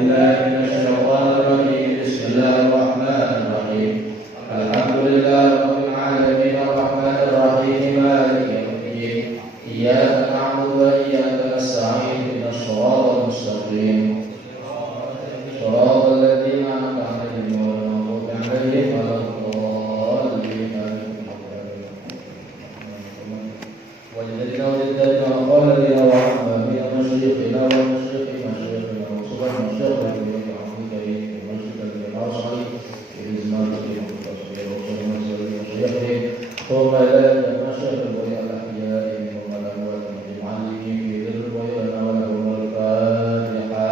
بالله من الشيطان الرجيم. بسم الله الرحمن الرحيم. الحمد لله رب العالمين الرحمن الرحيم مالك يوم الدين. إياك نعبد وإياك نستعين اهدنا الصراط المستقيم صراط الذين أنعمت عليهم غير المغضوب عليهم ولا الضالين. وجدنا وجدنا وقال لنا وعما بنا مشرقنا ومشرق مشرقنا وصبح مشرق ويعمد إليه ومشرق الأرصد بإذن الله المتصل وصل مشرق مشرق ثم لا مشرق ويا الأحياء وما الأموات المعلمين في ذل ويلنا ولهم الفاتحة.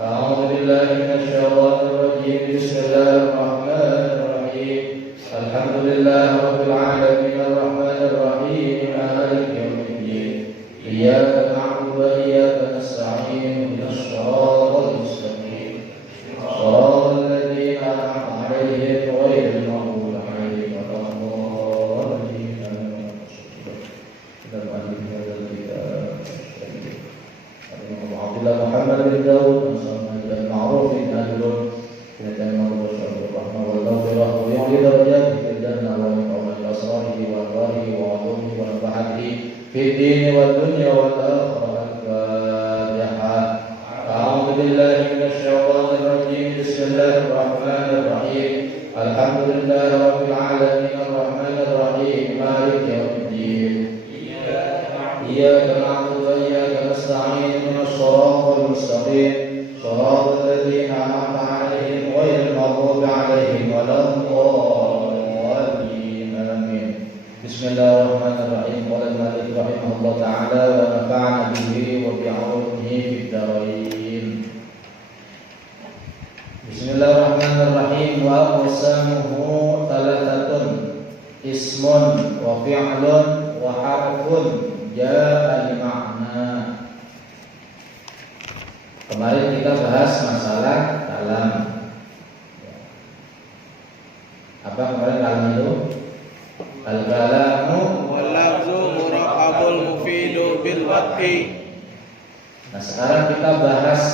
أعوذ بالله من الشيطان الرجيم. بسم الله الرحمن الرحيم. الحمد لله رب العالمين الرحمن الرحيم مالك يوم الدين. إياك نعبد وإياك نستعين اهدنا الصراط المستقيم صراط الذين أنعمت عليهم غير المغضوب عليهم ولا الضالين. عبد الله محمد بن داود المعروف نادر يتم البشر بالرحمة والمغفرة ويعلي درجاته في الجنة وينفعنا بأسراره وأنواره وعلومه ونفعته في الدين والدنيا والآخرة. الفاتحة. أعوذ بالله من الشيطان الرجيم. بسم الله الرحمن الرحيم. الحمد لله رب العالمين الرحمن الرحيم مالك يوم الدين. إياك نعبد وإياك نستعين اهدنا الصراط المستقيم صراط الذين أنعمت عليهم غير المغضوب عليهم ولا الضالين. آمين. بسم الله الرحمن الرحيم. قال المؤلف رحمه الله تعالى ونفعنا به وبعلومه في الدارين. بسم الله الرحمن الرحيم. وأقسامه ثلاثة اسم وفعل وحرف جاء لمعنى. Kemarin kita bahas masalah kalam. Apa kemarin kalam itu? Al-kalamu wal-lafzu muraqabul mufidu bil waqi. Nah, sekarang kita bahas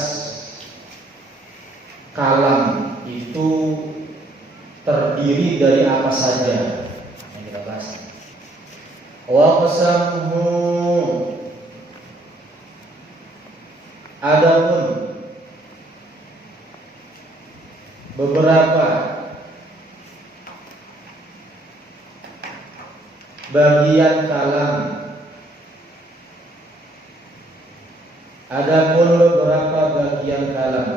kalam itu terdiri dari apa saja yang kita bahas. Wa qasamuhu, adapun beberapa bagian kalam, adapun beberapa bagian kalam.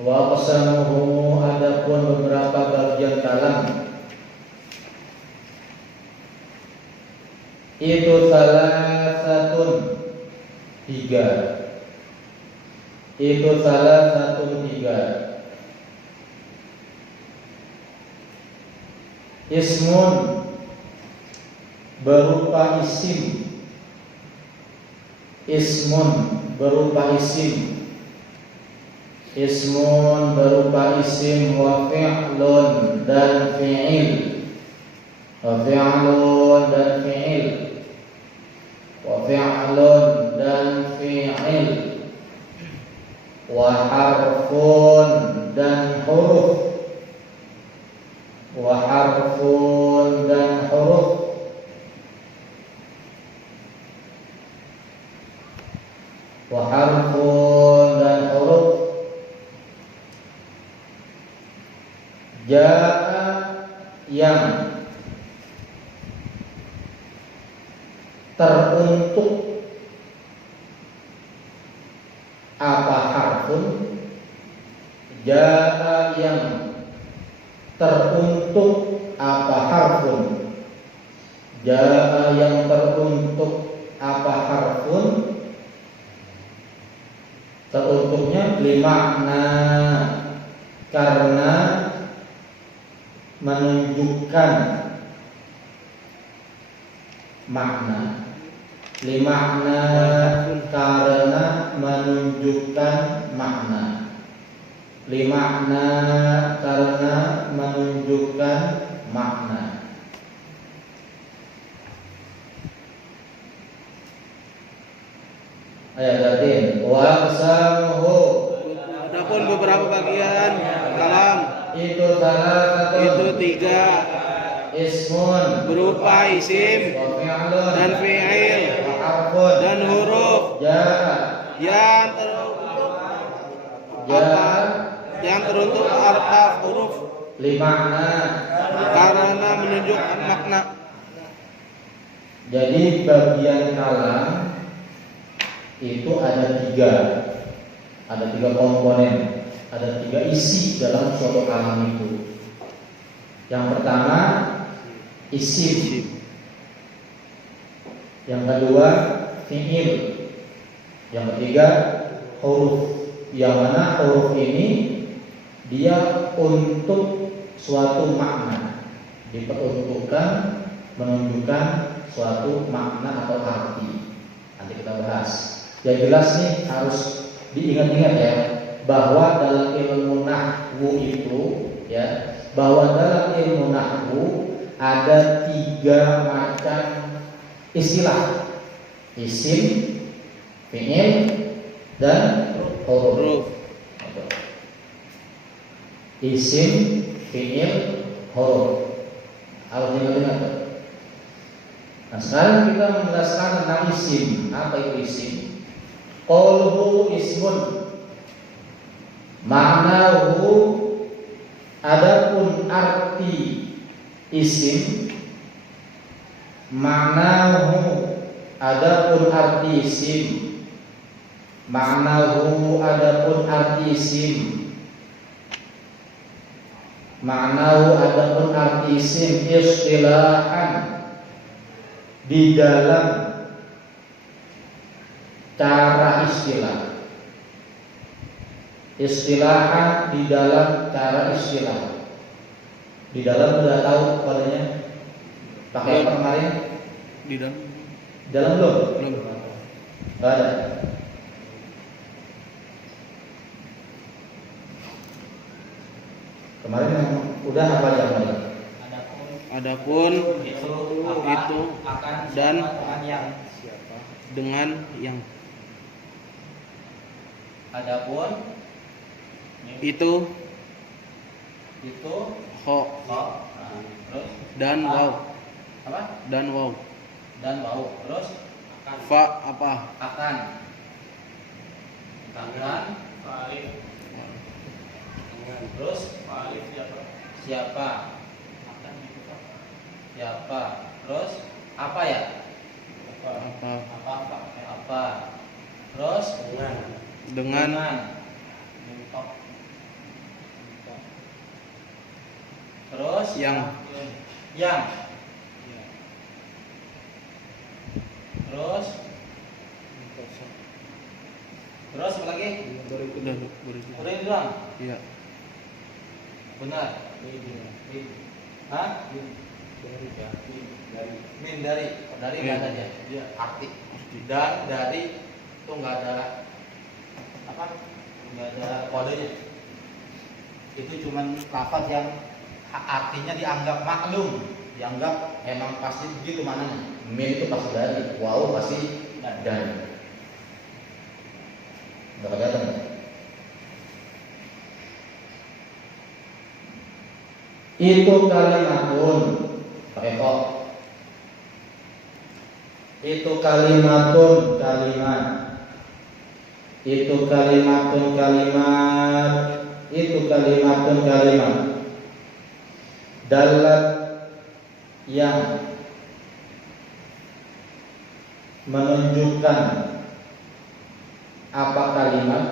Wa qasamuhu, adapun beberapa bagian kalam itu salasatun, tiga. Itu salasatun, tiga. Ismun, berupa isim. Ismun, berupa isim. Ismun, berupa isim. Wa fi'lun, dan fi'il. Wa fi'lun, dan fi'il. Wa fi'lun, dan fi'il. Wa harfun, dan huruf. Wa harfun, dan huruf. Wa harfun, dan huruf. Ja'a, yang teruntuk. Apa harfun? Ja'a, yang teruntuk. Apa harfun? Ja'a, yang teruntuk. Apa harfun? Teruntuknya limakna, karena menunjukkan makna. Limakna, karena menunjukkan makna. Limakna, karena menunjukkan makna. Ayo lihatin. Wa aqsamuhu. Adapun beberapa bagian kalam Itu salah satu. itu 3 Ismun. berupa isim Wa fi'lun. dan fi'il Wa harfun. dan huruf Ja'a. yang Ja'a. yang teruntuk araf huruf Limana. karena menunjukkan makna. Jadi bagian kalam itu ada 3. Ada 3 komponen. Ada 3 isi dalam suatu kalam itu. Yang pertama isim. Yang kedua fi'il. Yang ketiga huruf. Yang mana huruf ini dia untuk suatu makna, diperuntukkan menunjukkan suatu makna atau arti. Nanti kita bahas. Yang jelas nih harus diingat-ingat ya, bahwa dalam ilmu nahwu itu ya, bahwa dalam ilmu nahwu ada 3 macam istilah: isim, fi'il, dan huruf. Isim, fi'il, huruf. Harus diingat-ingat. Nah, sekarang kita menjelaskan tentang isim. Apa itu isim? Qauluhu ismun. Ma'nahu, adapun arti isim. Ma'nahu, adapun arti isim. Ma'nahu, adapun arti isim. Ma'nahu, adapun arti isim istilahan, di dalam cara istilah. Istilahan di dalam cara istilah. Di dalam udah tahu kodenya? Pakai apa kemarin? Di dalam Dalam belum? Gak ada. Kemarin yang udah apa aja kemarin? adapun itu dan dengan yang Adapun itu ho terus dan waw apa? dan waw Dan bau. Terus fa apa akan terus siapa? Terus apa ya? Apa? Terus dengan terus yang terus apa lagi? udah Udah ini doang. ya Benar. Hah? Min dari nggak ada dia. Dia arti. Dan dari itu nggak ada apa? Nggak ada kodenya. Itu cuman lafaz yang artinya dianggap maklum, dianggap emang pasti begitu maknanya. Min itu pasti dari, waw pasti dari. Udah kelihatan ya? Itu kalimatun, pakai kok. Itu kalimatun, kalimat. Itu kalimatun, kalimat. Itu kalimatun, kalimat. Dalat yang menunjukkan apa kalimat.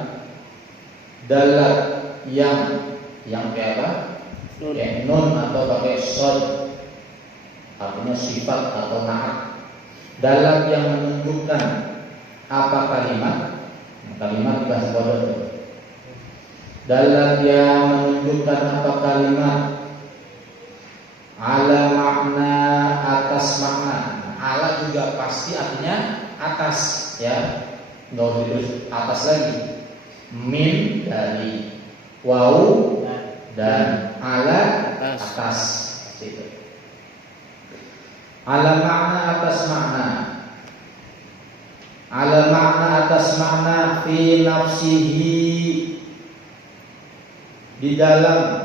Dalat yang kayak apa? Kayak nun atau pakai shod, artinya sifat atau naat. Dalam yang menunjukkan apa kalimat, kalimat dibahas bodoh. Dalam yang menunjukkan apa kalimat, ala makna, atas makna. Ala juga pasti artinya atas, ya, nggak usah ditulis atas lagi. Min dari waw dan ala atas. Gitu. Ala makna, atas makna. Ala makna atas makna fi nafsihi di dalam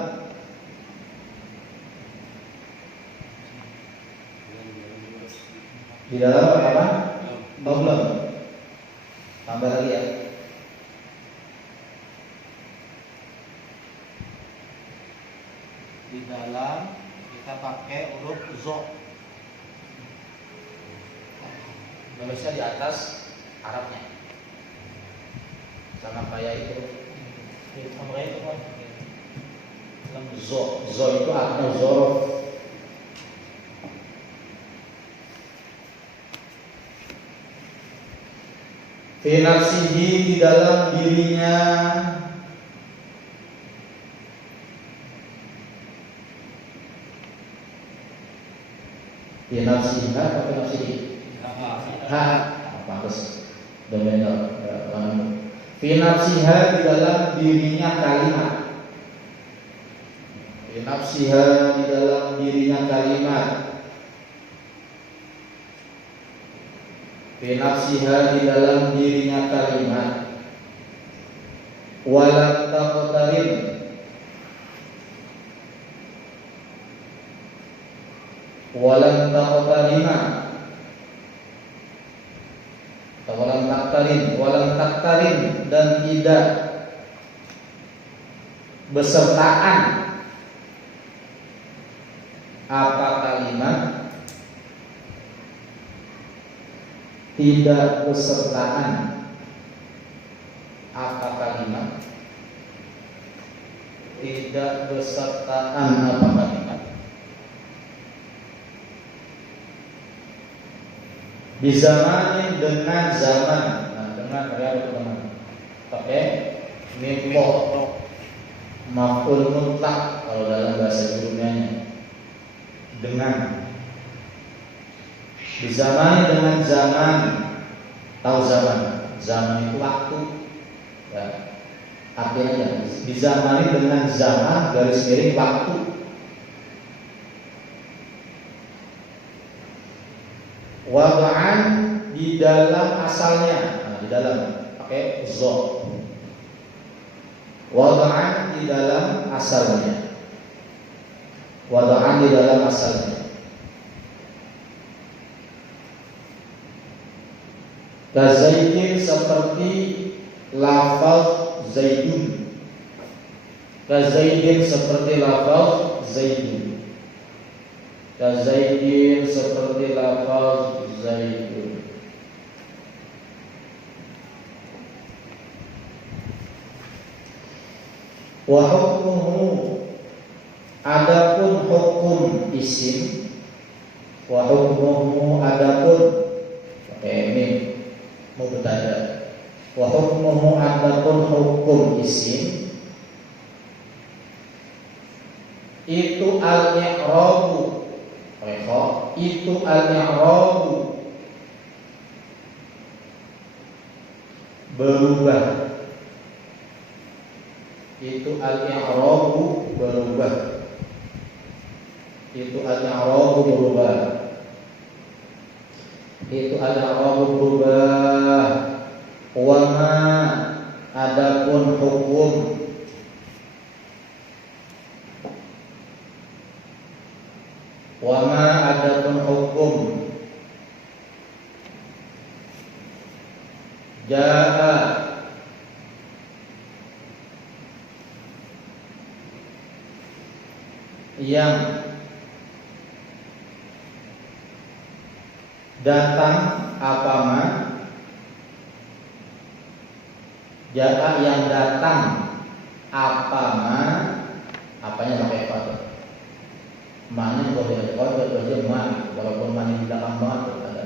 apa? Belum. Tambah lagi ya. Di dalam kita pakai huruf zo. Indonesia di atas Arabnya. Sama kayak itu. Sama kayak itu kan. Zo itu artinya zorof. Fi nafsihi di dalam dirinya. Fi nafsihi atau fi nafsihi? Pantas domain fi nafsiha di dalam dirinya kalimat. Fi nafsiha di dalam dirinya kalimat. Fi nafsiha di dalam dirinya kalimat. Walam taqtarin walam taqtarina walam taktarin dan tidak besertaan apa kalimat, tidak besertaan apa kalimat, tidak besertaan apa kalimat. Di zamanin dengan zaman, dengan real zaman, pakai mimpo, maf'ul mutlak kalau dalam bahasa dunianya. Dengan di zaman dengan zaman, tahu zaman itu waktu ya, artinya di zaman dengan zaman garis miring waktu. Wada'an di dalam asalnya, di dalam pakai zo. Wada'an di dalam asalnya. Wada'an di dalam asalnya. Kazaidin seperti lafaz zaidun. Kazaidin seperti lafaz zaidun. Kazaidin seperti lafaz zaidun. Wa hukmuhu adapun hukum isim. Wa hukmuhu adapun ini mubtada. Wa hukmuhu adapun hukum isim itu al-i'rabu. Itu al-i'rabu berubah. Itu al-i'rabu berubah. Itu al-i'rabu berubah. Itu al-i'rabu berubah. Wa ma adapun hukum. Wa ma adapun hukum jaa yang datang apa ma jaa yang datang apa ma apanya pakai apa mana boleh kode boleh ma walaupun mana di belakang banget ada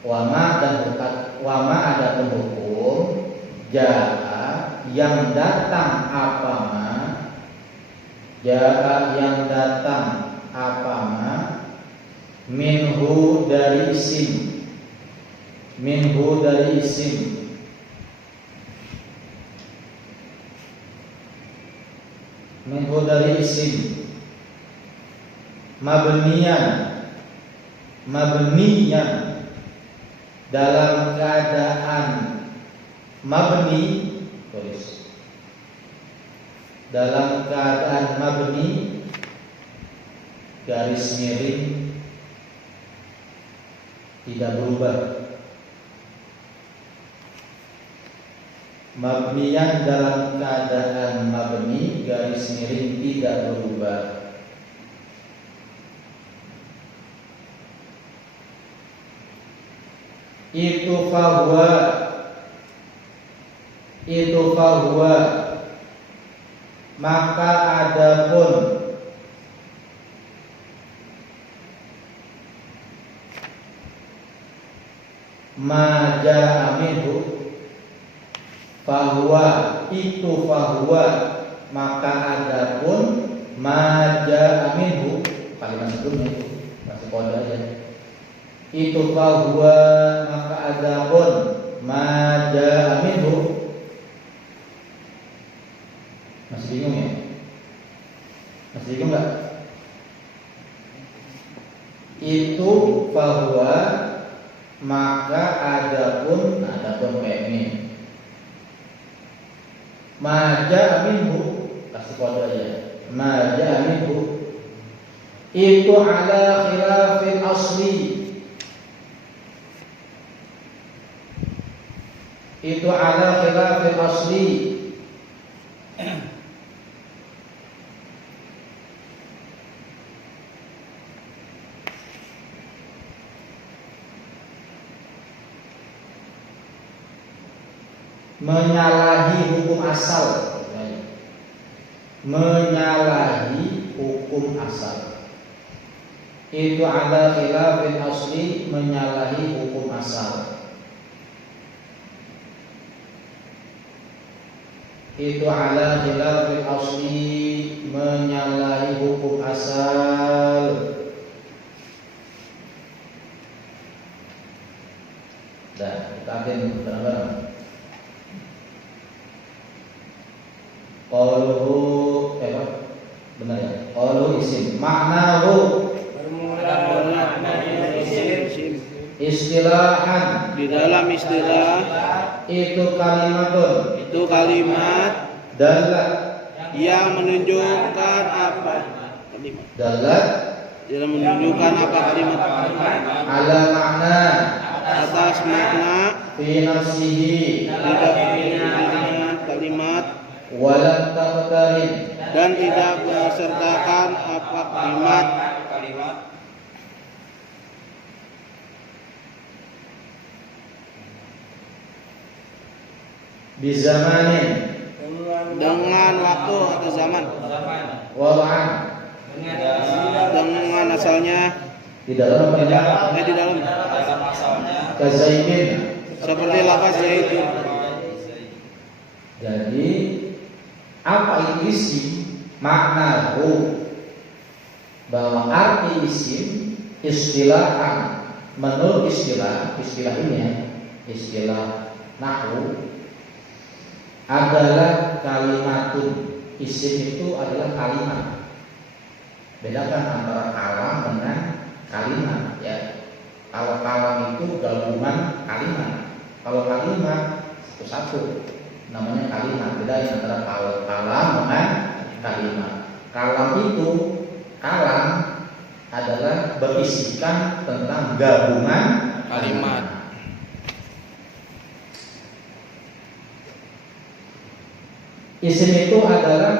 wama dan bukan wama ada hukum jaa yang datang apa ma jaa yang datang apa ma minhu dari isim minhu dari isim minhu dari isim mabniyan dalam keadaan mabni, tulis. Dalam keadaan mabni garis miring tidak berubah. Mabniyan dalam keadaan mabni garis miring tidak berubah. Itu fahuwa, maka adapun ma jaa minhu, fahuwa itu fahuwa, maka adapun ma jaa minhu, kalimat sebelumnya itu kasih kode aja. Itu fahuwa, maka adapun ma jaa minhu. Masih bingung ya? Masih bingung nggak? Itu fahuwa, maka adapun kayak ini. Ma jaa minhu, kasih kode aja. Ma jaa minhu itu ala khilafil asli. Itu ala khilafil asli. Menyalahi hukum asal. Menyalahi hukum asal. Itu ala khilafil asli, menyalahi hukum asal. Itu ala khilafil asli, menyalahi hukum asal. Dan kita akan bareng-bareng. Qauluhu benar ya? Qauluhu isim, maknahu istilahan, di dalam istilah itu kalimatun, itu kalimat dalat yang menunjukkan apa? Kalimat dalat yang menunjukkan apa kalimat? ala makna, Atas makna fi nafsihi, tidak dengan kalimat walam taqtarin, dan tidak bersertakan apa kalimat bizamanin, dengan waktu atau zaman, wad'an, dengan asalnya di dalam apa ya? di dalam Kazaidin, seperti lafaz yaitu. Jadi apa itu isim? Maknahu, bahwa arti isim istilahan, menurut istilah ini ya, istilah nahwu adalah kalimatun. Isim itu adalah kalimat. Bedakan antara kalam dengan kalimat ya. Kalau kalam itu gabungan kalimat. Kalau kalimat satu-satu namanya kalimat. Beda antara kalam dengan kalimat. Kalam adalah berisikan tentang gabungan kalimat. Isim itu adalah,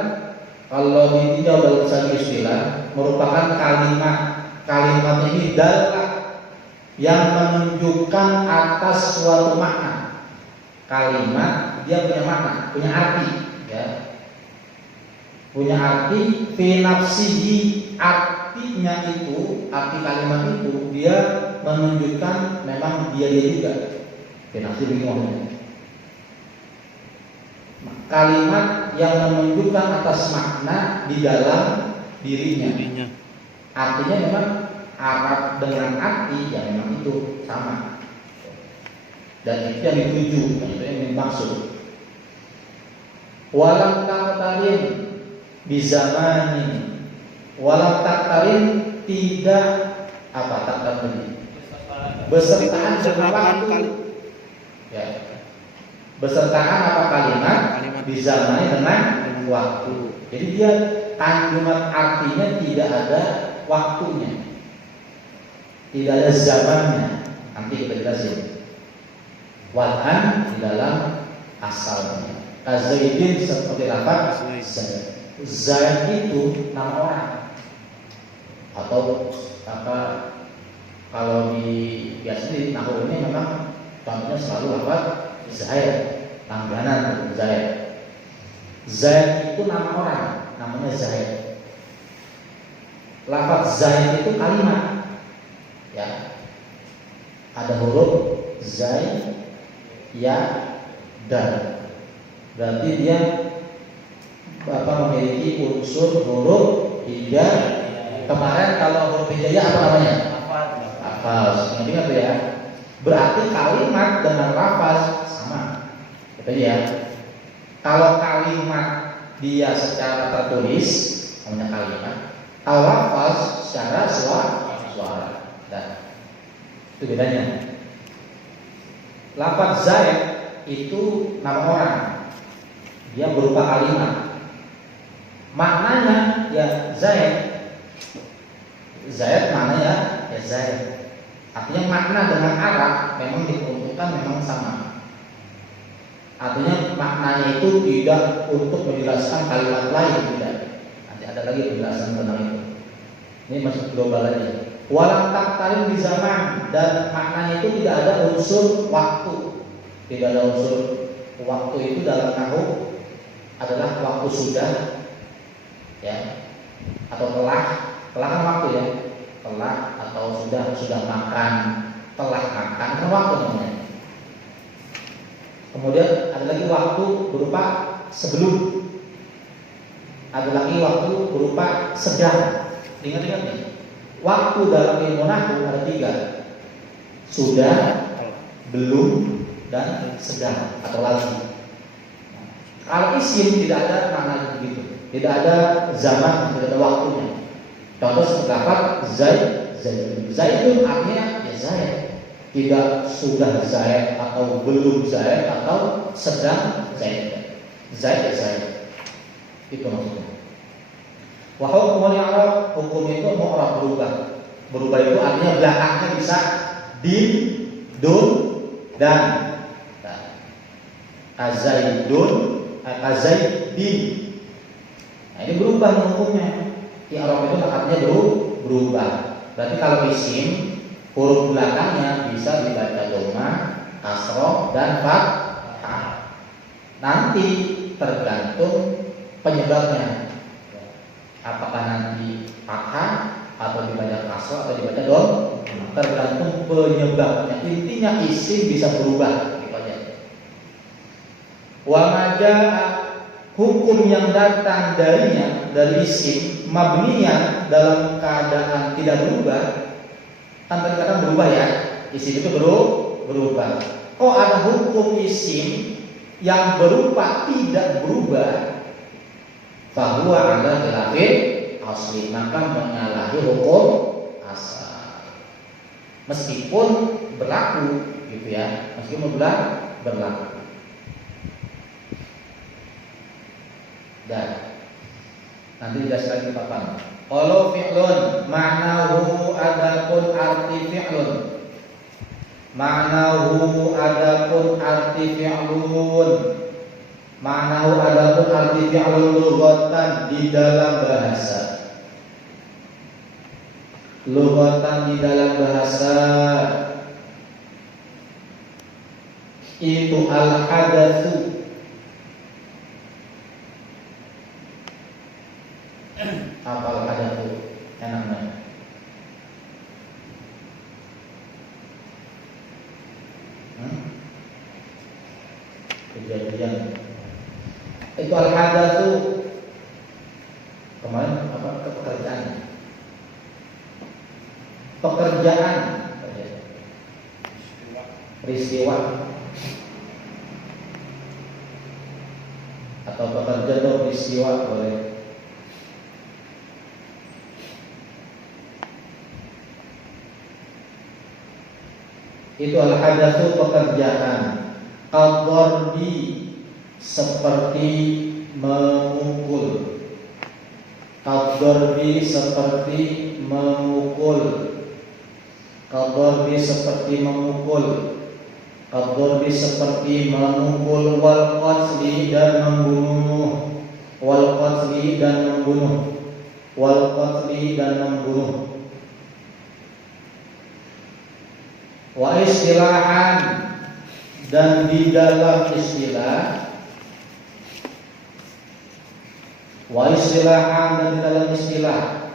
kalau ditinjau dalam satu istilah, merupakan kalimat ini dalah yang menunjukkan atas suatu makna. Kalimat dia punya makna, punya arti ya. Punya arti fi nafsihi, artinya itu, arti kalimat itu dia menunjukkan memang dia juga. Fi nafsihi maksudnya kalimat yang menunjukkan atas makna di dalam dirinya. Artinya memang Arab dengan arti yang memang itu sama. Dan itu yang dituju, itu yang dimaksud. Walam taqtarin bizamani, walam taqtarin tidak apa taqtarin Besertaan dengan Besertaan waktu. kali. Ya. Besertaan apa kalimat dizamani dengan waktu. Jadi dia kalimat artinya tidak ada waktunya, tidak ada zamannya. Nanti kita jelasin. Wad'an di dalam asalnya. Kazaidin seperti apa? Zaid. Zaid itu nama orang. Atau apa? Kalau di biasanya di nahu ini memang contohnya selalu apa? Zaid. Langganan Zaid. Zaid itu nama orang, namanya Zaid. Lafaz Zaid itu kalimat. Ya. Ada huruf Zaid, ya, dan. Berarti dia memiliki unsur huruf hija. Kemarin kalau huruf hijaya apa namanya? Lafaz. Ingat tuh ya. Berarti kalimat dengan lafaz sama. Gitu ya. Kalau kalimat dia secara tertulis namanya kalimat. Kalau lafaz secara suara. Dan itu bedanya. Lafaz Zaid itu nama orang. Dia berupa kalimat. Maknanya ya Zaid. Zaid maknanya ya Zaid. Artinya makna dengan Arab memang diperuntukkan memang sama. Artinya maknanya itu tidak untuk menjelaskan kalimat lain, tidak. Nanti ada lagi penjelasan tentang itu. Ini masuk global aja. Walam taktarin di zaman, dan maknanya itu tidak ada unsur waktu. Tidak ada unsur waktu itu dalam nahwu adalah waktu sudah, ya, atau telah kan waktu ya, telah atau sudah makan, telah makan kan waktu namanya. Kemudian ada lagi waktu berupa sebelum, ada lagi waktu berupa sedang. Ingat-ingat nih, waktu dalam ilmu nahwu ada 3, sudah, belum, dan sedang atau lagi. Kalau isim tidak ada makna begitu, tidak ada zaman, tidak ada waktunya. Contoh seperti apa? Zaid itu artinya ya Zaid. Tidak sudah Zaid atau belum Zaid atau sedang Zaid. Zaid ya Zaid. Itu maksudnya. Wa hukmul i'rab, hukum itu mu'rab berubah. Berubah itu artinya belakangnya bisa din, dun, dan. Azaidun, azaidin. Nah, ini berubah hukumnya. I'rab itu artinya berubah. Berarti kalau isim, huruf belakangnya bisa dibaca dhamma, kasroh, dan fathah. Nanti tergantung penyebabnya. Apakah nanti fathah atau dibaca kasroh atau dibaca dom, tergantung penyebabnya. Intinya isim bisa berubah. Gitu aja. Wa majaa, hukum yang datang darinya dari isim mabniyan dalam keadaan tidak berubah. Tanpa dikatakan berubah ya, isim itu berubah. Oh, ada hukum isim yang berupa tidak berubah, bahwa ada khilafin asli, maka menyalahi hukum asal. Meskipun berlaku, gitu ya, meskipun berlaku. Dan nanti jelaskan di papan. Kalau fi'lun ma'nahu adapun arti fi'lun. Ma'nahu adapun arti fi'lun. Ma'nahu adapun arti fi'lun lughatan di dalam bahasa. Lughatan di dalam bahasa itu al-hadatsu. Apa ada tuh enaknya? Kejadian itu al-hadatsu. Kemarin apa? Pekerjaan, peristiwa, atau pekerja atau peristiwa boleh. Itu al-hadatsu pekerjaan. Al-darbi seperti memukul. Al-darbi seperti memukul. Al-darbi seperti memukul. Al-darbi seperti memukul. Wal qatli dan membunuh. Wal qatli dan membunuh. Wal qatli dan membunuh. Wa istilahan dan di dalam istilah. Wa istilahan dan di dalam istilah.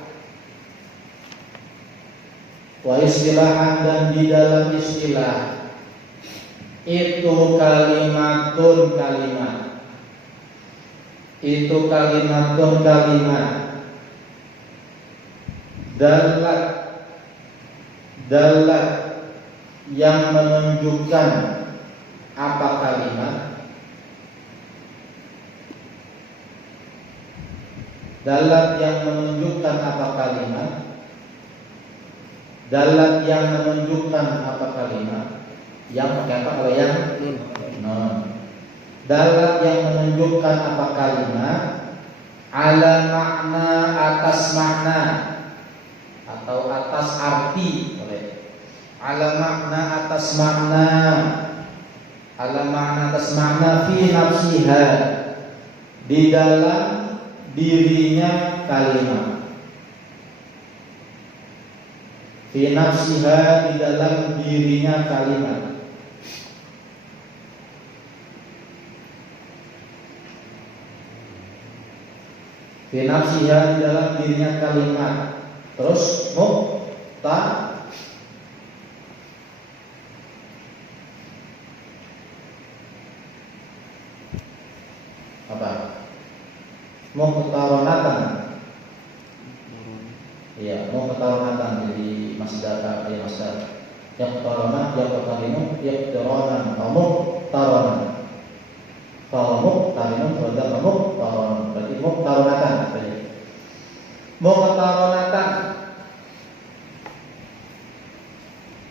Wa istilahan dan di dalam istilah. Itu kalimatun kalimat. Itu kalimatun kalimat. Dalat dalat yang menunjukkan apa kalimat. Dalat yang menunjukkan apa kalimat. Dalat yang menunjukkan apa kalimat. Yang pakai apa kalau yang non. Dalat yang menunjukkan apa kalimat. Ala makna atas makna atau atas arti. Ala makna atas makna. Ala makna atas makna fi nafsiha di dalam dirinya kalimat. Fi nafsiha di dalam dirinya kalimat. Fi nafsiha di dalam dirinya kalimat. Terus muqta apa? Muqtaronatan. Iya, muqtaronatan jadi masdar ya masdar. Yaqtarona yaqtarinu yaqtaronan muqtaronan. Kalau muqtarinu berarti muqtaron. Berarti muqtaronatan tadi. Muqtaronatan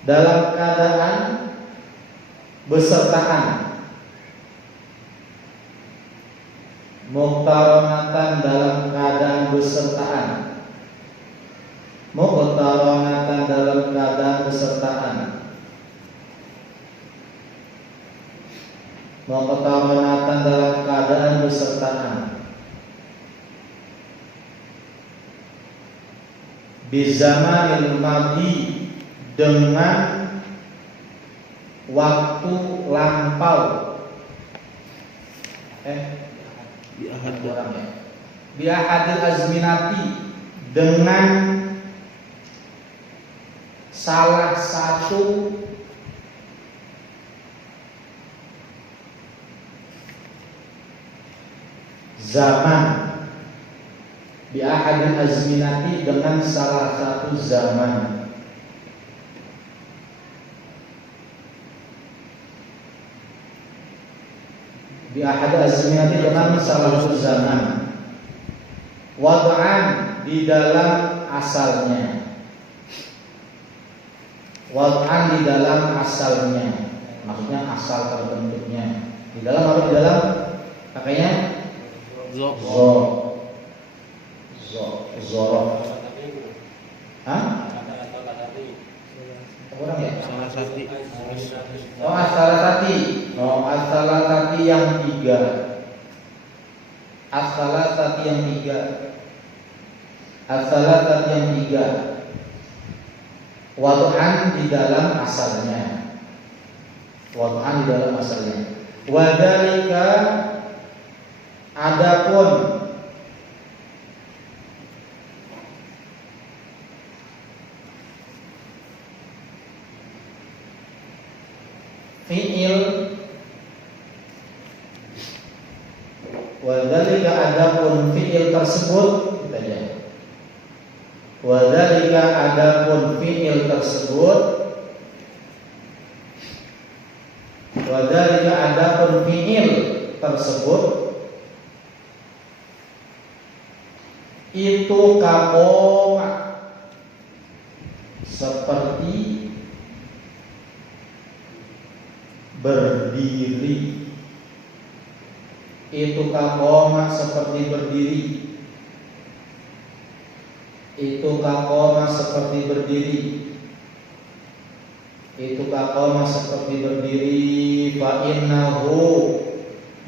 dalam keadaan besertaan. Muqtaronatan dalam keadaan besertaan. Muqtaronatan dalam keadaan besertaan. Muqtaronatan dalam keadaan besertaan. Bizamanil madhi dengan waktu lampau. Biahadil azminati dengan salah satu zaman. Biahadil azminati dengan salah satu zaman. Di ahad azminati dengan salah satu zaman. Wad'an di dalam asalnya. Wad'an di dalam asalnya. Maksudnya asal terbentuknya. Di dalam apa di dalam? Pakainya zorof. Hah? Kurang ya? Salah satu. As-salasati yang tiga. As-salasati yang tiga. As-salasati yang tiga. Wad'an di dalam asalnya. Wad'an di dalam asalnya. Wadhalika adapun fi'il. Wadhalika adapun fi'il tersebut kita lihat. Wadhalika adapun fi'il tersebut. Wadhalika adapun fi'il tersebut itu kaqoma seperti berdiri. Itu kaqama seperti berdiri. Itu kaqama seperti berdiri. Itu kaqama seperti berdiri. Fa innahu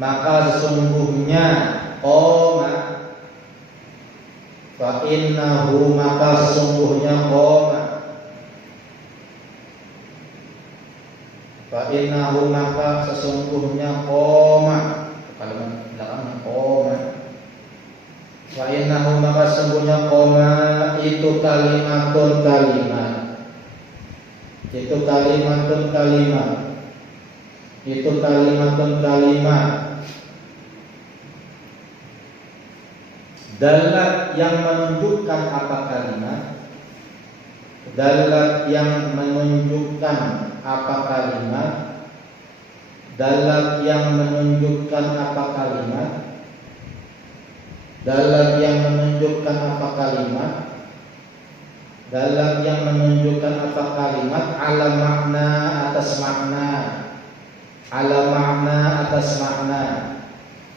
maka sesungguhnya qama. Fa innahu maka sesungguhnya qama. Fa innahu maka sesungguhnya qama. Kalimat belakangnya qama. Fa innahu maka sesungguhnya qama itu kalimatun kalimat. Itu kalimatun kalimat. Itu kalimatun kalimat. Dalat yang menunjukkan apa kalimat? Dalat yang menunjukkan apa kalimat? Dalat yang menunjukkan apa kalimat? Dalat yang menunjukkan apa kalimat? Dalat yang menunjukkan apa kalimat? Ala makna atas makna. Ala makna atas makna.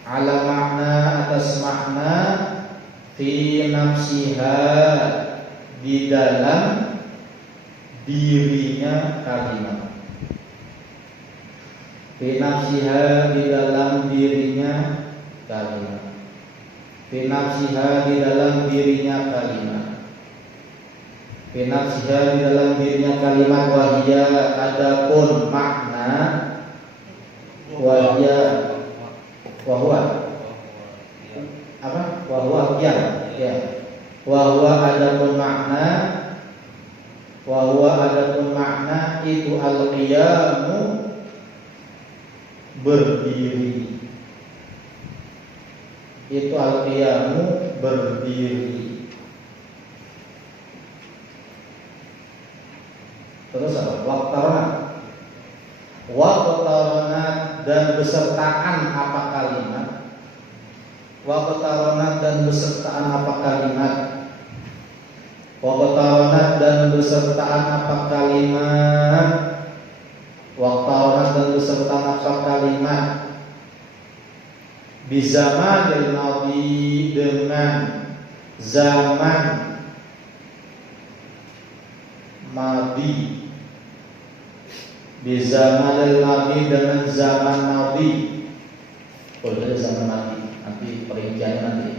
Ala makna atas makna. Fi nafsiha di dalam dirinya kalimat. Fi nafsiha di dalam dirinya kalimat. Fi nafsiha di dalam dirinya kalimat. Fi nafsiha di dalam dirinya kalimat. Wahia adapun makna. Wahia wahwa apa? Wahwa ya. Wahwa adapun makna. Wahwa adapun makna itu al-qiyamu berdiri. Itu al-qiyamu berdiri. Terus apa? Waqtarana. Waqtarana dan besertaan apa kalimat? Waqtarana dan besertaan apa kalimat? Waqtarana dan besertaan apa kalimat? Waqtarana dan besertaan apa kalimat? Bizamanil madhi dengan zaman madhi. Bizamanil madhi dengan zaman madhi. Boleh zaman madhi. Nanti perinciannya nanti.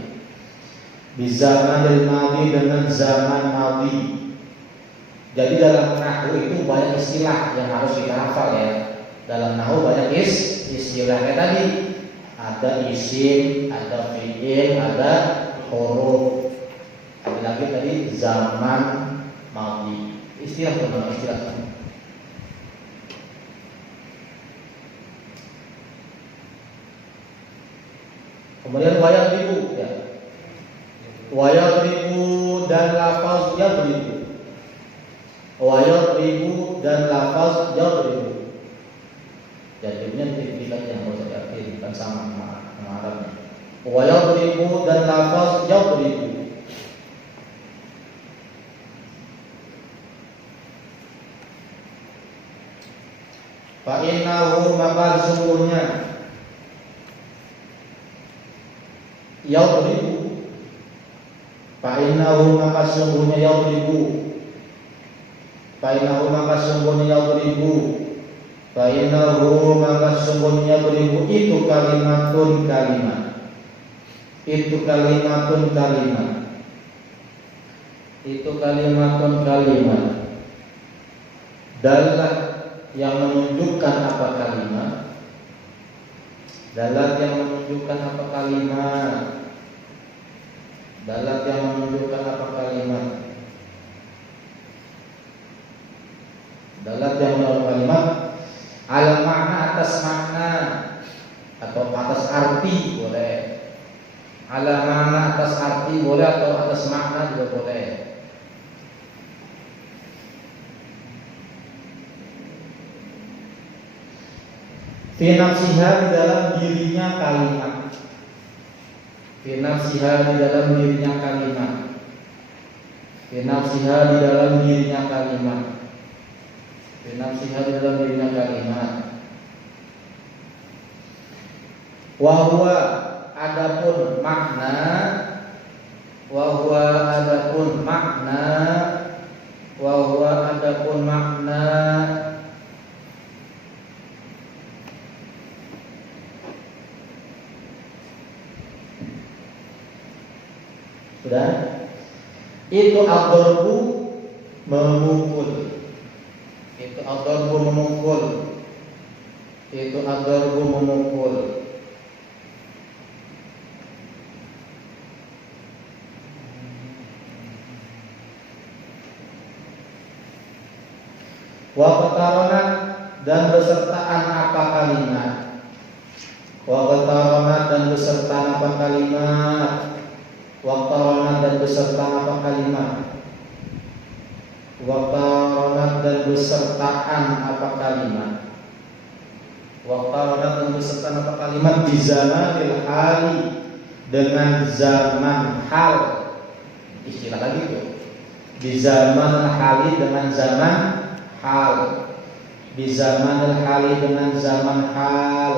Bizamanil madhi dengan zaman madhi. Jadi dalam nahwu itu banyak istilah yang harus kita hafal ya. Dalam nahwu banyak istilahnya tadi. Ada isim, ada fi'il, ada huruf. Ada lagi tadi zaman madhi. Istilah benar istilah. Kemudian wayadribu ya. Wayadribu dan lafaz yadribu. Wayadribu dan lafaz yadribu. Jadinya titik aja yang harus diartikan kan sama Arabnya. Wayadribu dan lafaz yadribu. Fa innahu maka sesungguhnya yadribu. Fa innahu maka sesungguhnya yadribu. Fa innahu maka sesungguhnya yadribu. Fa innahu maka sesungguhnya yadribu itu kalimatun kalimat. Itu kalimatun kalimat. Itu kalimatun kalimat. Dalat yang menunjukkan apa kalimat? Dalat yang menunjukkan apa kalimat? Dalat yang menunjukkan apa kalimat? Dalat yang menunjukkan kalimat al makna atas makna atau atas arti boleh. Al makna atas arti boleh atau atas makna juga boleh. Fi nafsiha di dalam dirinya kalimat. Fi nafsiha di dalam dirinya kalimat. Fi nafsiha di dalam dirinya kalimat. Fi nafsiha di dalam dirinya kalimat. Wa huwa adapun makna, wa huwa adapun makna, wa huwa adapun makna sudah. Itu ad-darbu memukul. Itu ad-darbu memukul. Itu ad-darbu memukul. Wa qataronat dan besertaan apa kalimat. Wa qataronat dan besertaan apa kalimat. Waqtaronat dan besertaan apa kalimat. Waqtaronat dan besertaan apa kalimat. Waqtaronat dan besertaan apa kalimat. Di zamanil hali, dengan zaman hal. Istilah lagi itu. Di zaman hali dengan zaman hal. Di zamanil hali dengan zaman hal.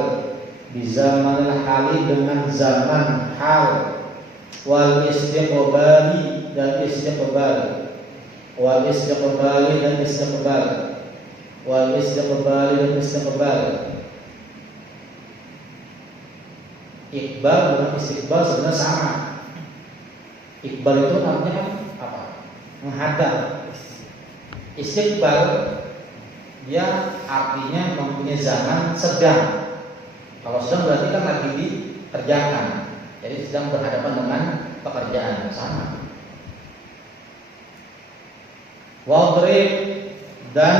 Di zamanil hali dengan zaman hal. Wal istiqbali dan istiqbal. Wal istiqbali dan istiqbal. Wal istiqbali dan istiqbal. Iqbal dengan istiqbal sebenarnya sama. Iqbal itu artinya apa? Menghadap. Istiqbal dia artinya mempunyai zaman sedang. Kalau sedang berarti kan lagi dikerjakan. Jadi sedang berhadapan dengan pekerjaan sama. Wadrib dan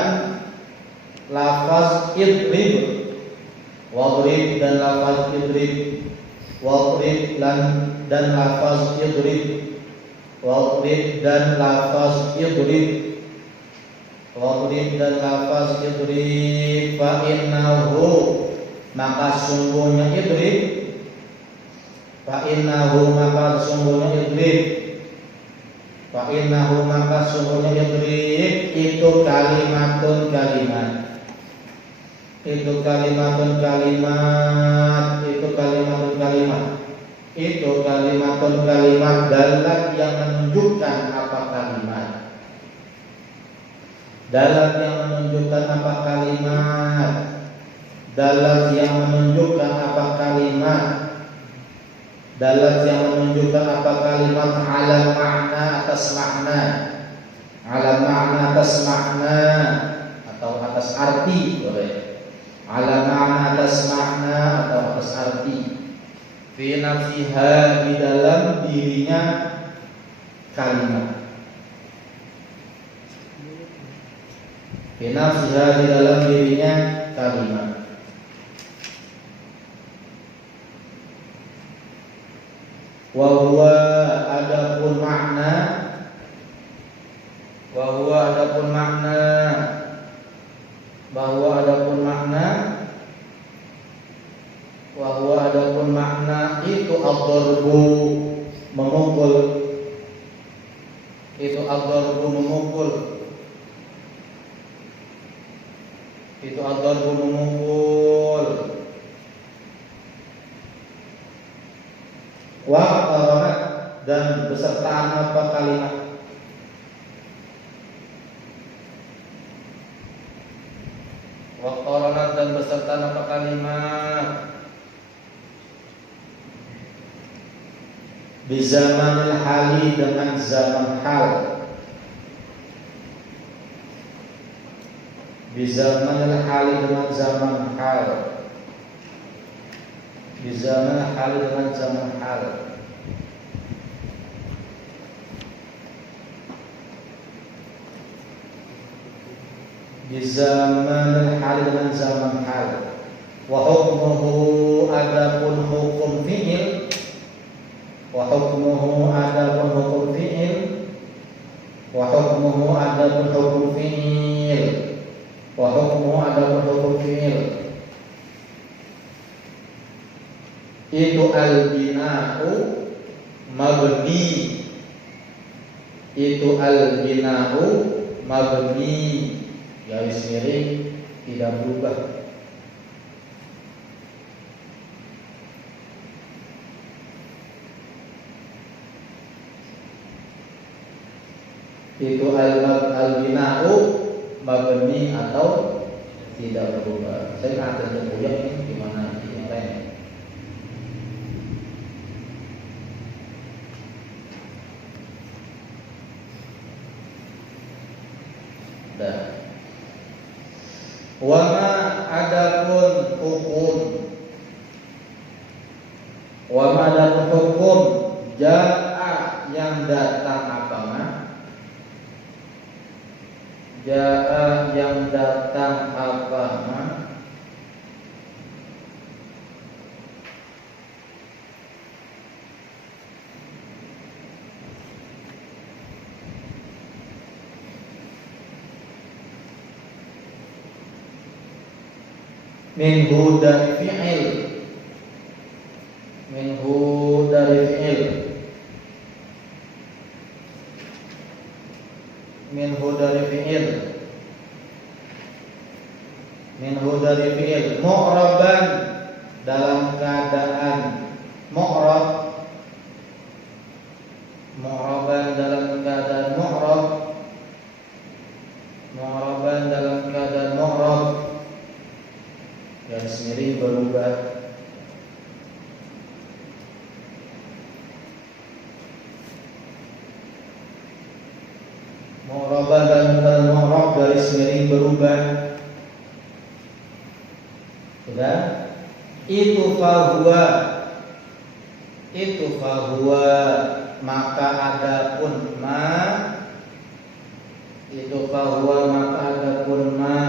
lafaz idrib. Wadrib dan lafaz idrib. Wadrib dan lafaz idrib. Wadrib dan lafaz idrib. Wadrib dan lafaz idrib. Fa innahu, maka sungguhnya idrib. Fa innahu, maka sungguhnya idrib. Fa innahu, maka sungguhnya idrib. Itu kalimatun kalimat. Itu kalimatun kalimat. Itu kalimatun kalimat. Itu kalimatun kalimat. Dalat yang menunjukkan apa kalimat. Dalat yang menunjukkan apa kalimat. Dalat yang menunjukkan apa kalimat. Dalat yang menunjukkan apa kalimat. Ala makna, atas makna. Ala makna, atas makna. Atau atas arti boleh. Ala makna, atas makna. Atau atas arti. Fi nafsiha, di dalam dirinya kalimat. Fi nafsiha, di dalam dirinya kalimat. Wa huwa adapun makna. Wa huwa adapun makna. Bahwa adapun makna. Wa huwa adapun makna. Itu ad-darbu memukul. Itu ad-darbu memukul. Itu ad-darbu memukul. Waqtaronat dan besertaan apa kalimat. Waqtaronat dan besertaan apa kalimat. Di zamanil hali, dengan zaman hal. Di zamanil hali, dengan zaman hal. Di zaman hal, dengan zaman hal. Di zaman hal, dengan zaman hal. Wa hukmuhu, adapun hukum fi'il. Wa hukmuhu, adapun hukum fi'il. Wa hukmuhu, adapun hukum fi'il. Wa hukmuhu, adapun hukum fi'il. Itu al-bina'u mabni. Itu al-bina'u mabni. Garis miring tidak berubah. itu al-bina'u mabni atau tidak berubah. Saya nggak ada terbuka ini gimana yang lain. Dah. Wama adapun hukum, wama adapun hukum jaa yang datang apa mah? Jaa yang datang apa mah? Minhu dari fi'il, minhu dari fi'il, minhu dari fi'il, minhu dari fi'il, mu'raban dalam keadaan mu'rab, mu'raban dalam keadaan mu'rab, mu'raban dalam keadaan mu'rab, garis miring berubah. Mu'raban dalam keadaan mu'rab garis miring berubah. Sudah? Itu fahuwa, itu fahuwa, maka adapun ma, itu fahuwa maka adapun ma.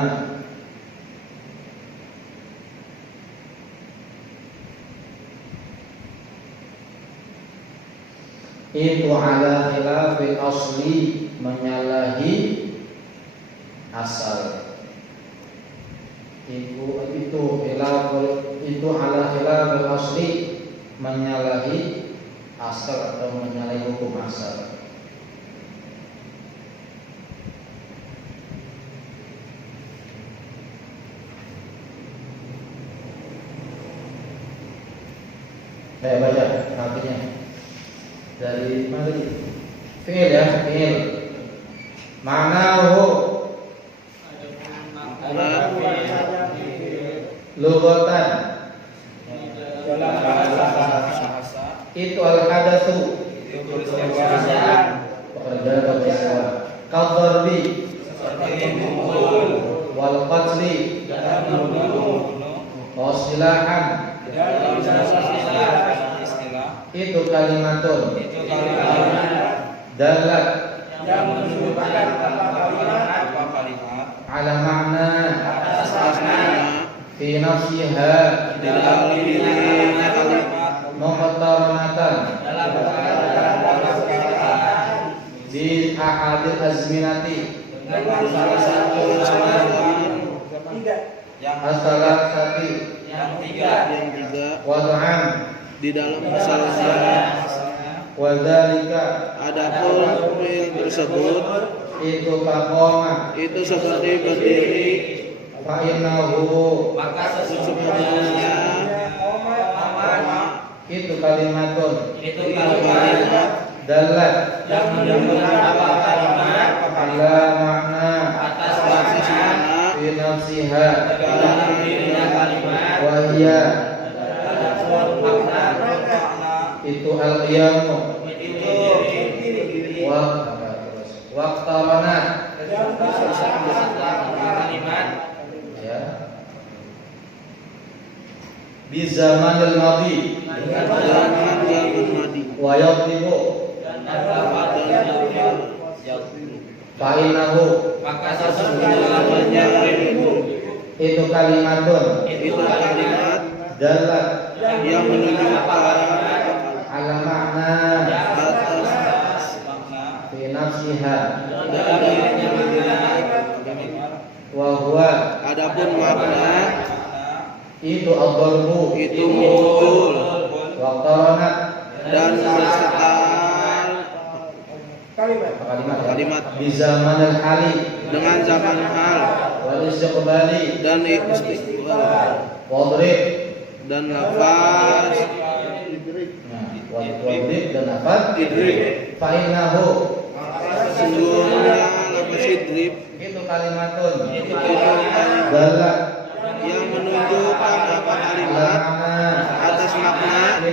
Itu ala khilafil asli, menyalahi asal. Itu ala khilafil asli, menyalahi asal atau menyalahi hukum asal. Saya baca artinya. Dari mana tadi? Fi'il ya, fi'il. Ma'nahu lughatan itu al-hadatsu, pekerjaan atau peristiwa. Kadharbi wal qatli wasilahan itu kalimatun dalat yang menunjukkan apa kalimat ala makna atas makna fi nafsiha dalam dirinya kalimat muqtaranatan dalam perkataan di ahadil azminati dengan salah satu zaman yang as-salasati yang tiga wad'an di dalam masalahnya. wa dzalika Adapun fi'il tersebut itu kaqama itu seperti berdiri, fa innahu maka sesungguhnya sesungguhnya itu kalimatun itu kalimat dalat yang menunjukkan apa kalimat ala makna atas makna fi nafsiha dalam dirinya kalimat wa hiya makna itu al-qiyamu itu wa waqtarana kalimat ya bi zamanil madi dengan zaman madi wa yaqtibu dan dapat fa innahu maka sesungguhnya itu kalimatun itu kalimat dalat yang menunjukkan ala makna atas makna fi nafsiha dalam dirinya wa huwa adapun makna itu ad-darbu itu mukul waqtaranat dan bersetar kalimat bi zamanil hali dengan zaman hal wal istiqbali dan istiqbal wadrib dan lafaz wadrib dan lafaz idrik fa innahu Sungguhnya lafaz idrib itu kalimatun itu kalimat dalat yang menunjukkan apa kalimat atas makna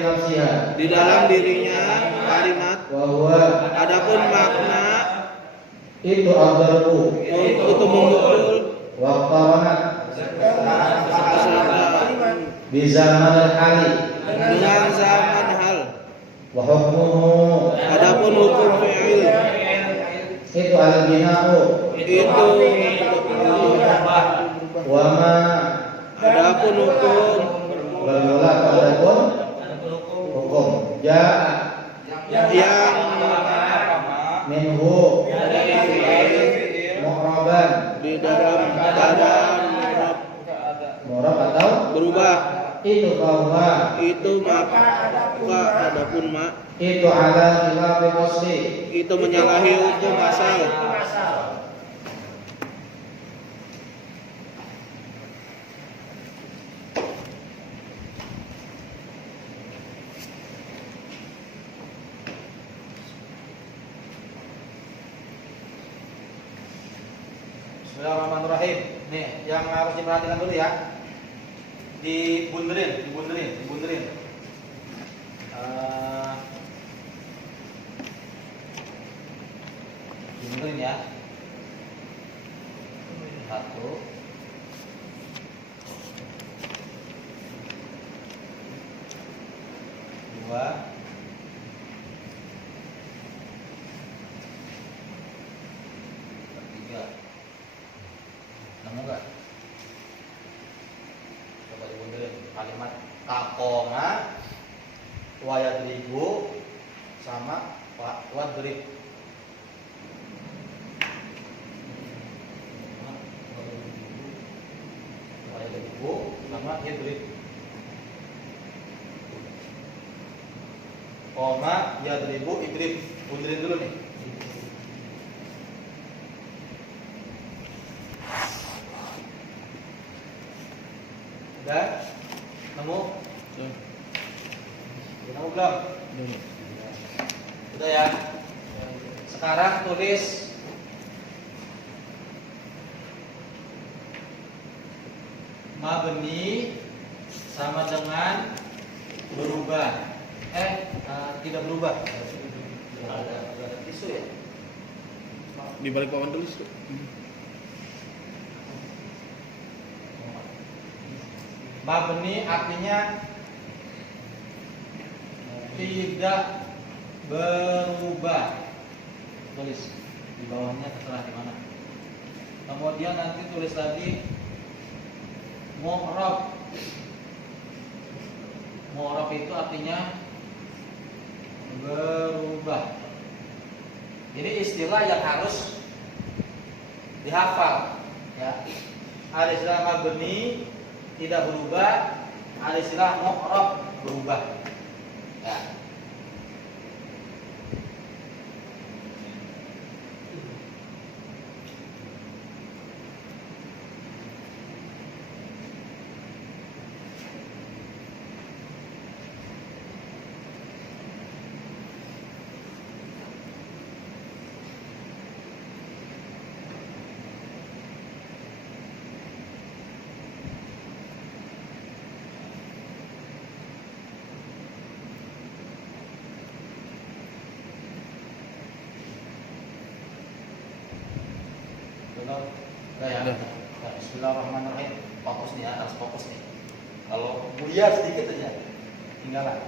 di dalam dirinya kalimat. bahwa Adapun makna itu adarbu itu memukul waqtaranat asalnya bi zaman al-hali dengan zaman hal. wa hukmuhu Adapun hukum fi'il itu al-bina'u itu wa ma adapun hukum bermula adapun hukum jaa yang minhu dari fi'il mu'raban di dalam keadaan mu'rab atau berubah itu bahwa itu maka adapun mak itu ala khilafil asli itu menyalahi hukum asal. Bismillahirrahmanirrahim. Nih, yang harus diperhatikan dulu ya. Dibunderin. Dibunderin ya. Satu. Dua. Tiga. Nemu nggak? Coba dibunderin kalimat kakoma wayadribu sama wadrib. Wayadribu sama yadrib. Koma yadribu idrib. Bunderin dulu nih. Udah? Nemu? Nemu belum? Udah ya? Sekarang tulis mabni sama dengan berubah. Tidak berubah. Ada tisu ya? Di balik papan tulis. Mabni artinya tidak berubah. Tulis di bawahnya terserah di mana. Kemudian nanti tulis lagi mu'rab. Mu'rab itu artinya berubah. Ini istilah yang harus dihafal ya. Ada istilah mabni tidak berubah, ada istilah mu'rab berubah. Ya. Udah ya. Nah, bismillahirrahmanirrahim. Fokus nih ya, harus fokus nih. Kalau buyar sedikit aja, tinggalan.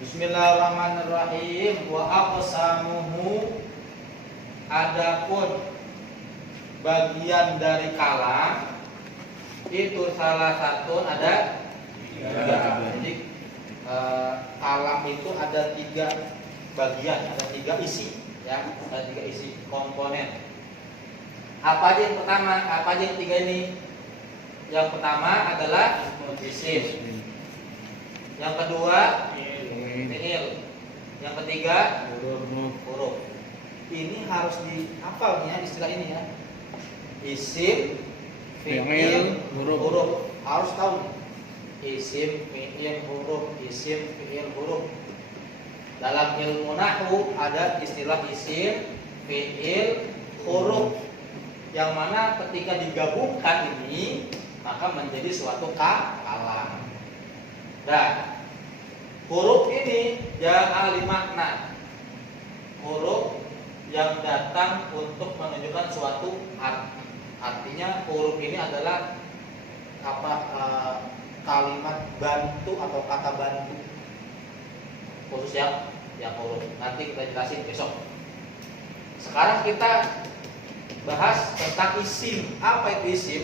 Bismillahirrahmanirrahim. Wa aqsamuhu, adapun bagian dari kalam itu salah satu ada tiga. Jadi kalam itu ada tiga bagian, ada tiga isi, ya, ada tiga isi komponen. Apa aja yang pertama? Apa aja yang tiga ini? Yang pertama adalah isim. Yang kedua fi'il. Yang ketiga huruf. Ini harus dihafal nih ya, istilah ini ya. Isim, fi'il, huruf. Harus tahu. Isim, fi'il, huruf. Isim, fi'il, huruf. Dalam ilmu nahwu ada istilah isim, fiil, huruf, yang mana ketika digabungkan ini maka menjadi suatu kalam. Nah, huruf ini yang ahli makna, huruf yang datang untuk menunjukkan suatu arti. Artinya huruf ini adalah kalimat bantu atau kata bantu, khusus yang huruf. Nanti kita jelasin besok. Sekarang kita bahas tentang isim. Apa itu isim?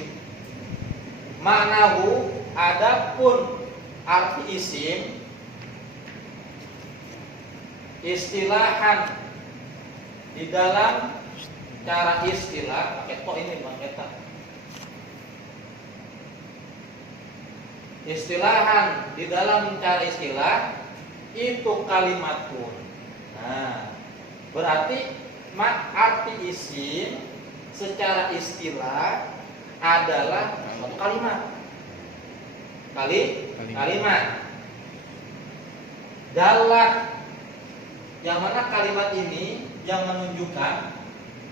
Ma'nahu, adapun arti isim istilahan, di dalam cara istilah, pakai to ini Bang Eta. Istilahan, di dalam cara istilah itu kalimatun. Nah, berarti arti isim secara istilah adalah suatu kalimat. Kalimat. Dalat, yang mana kalimat ini yang menunjukkan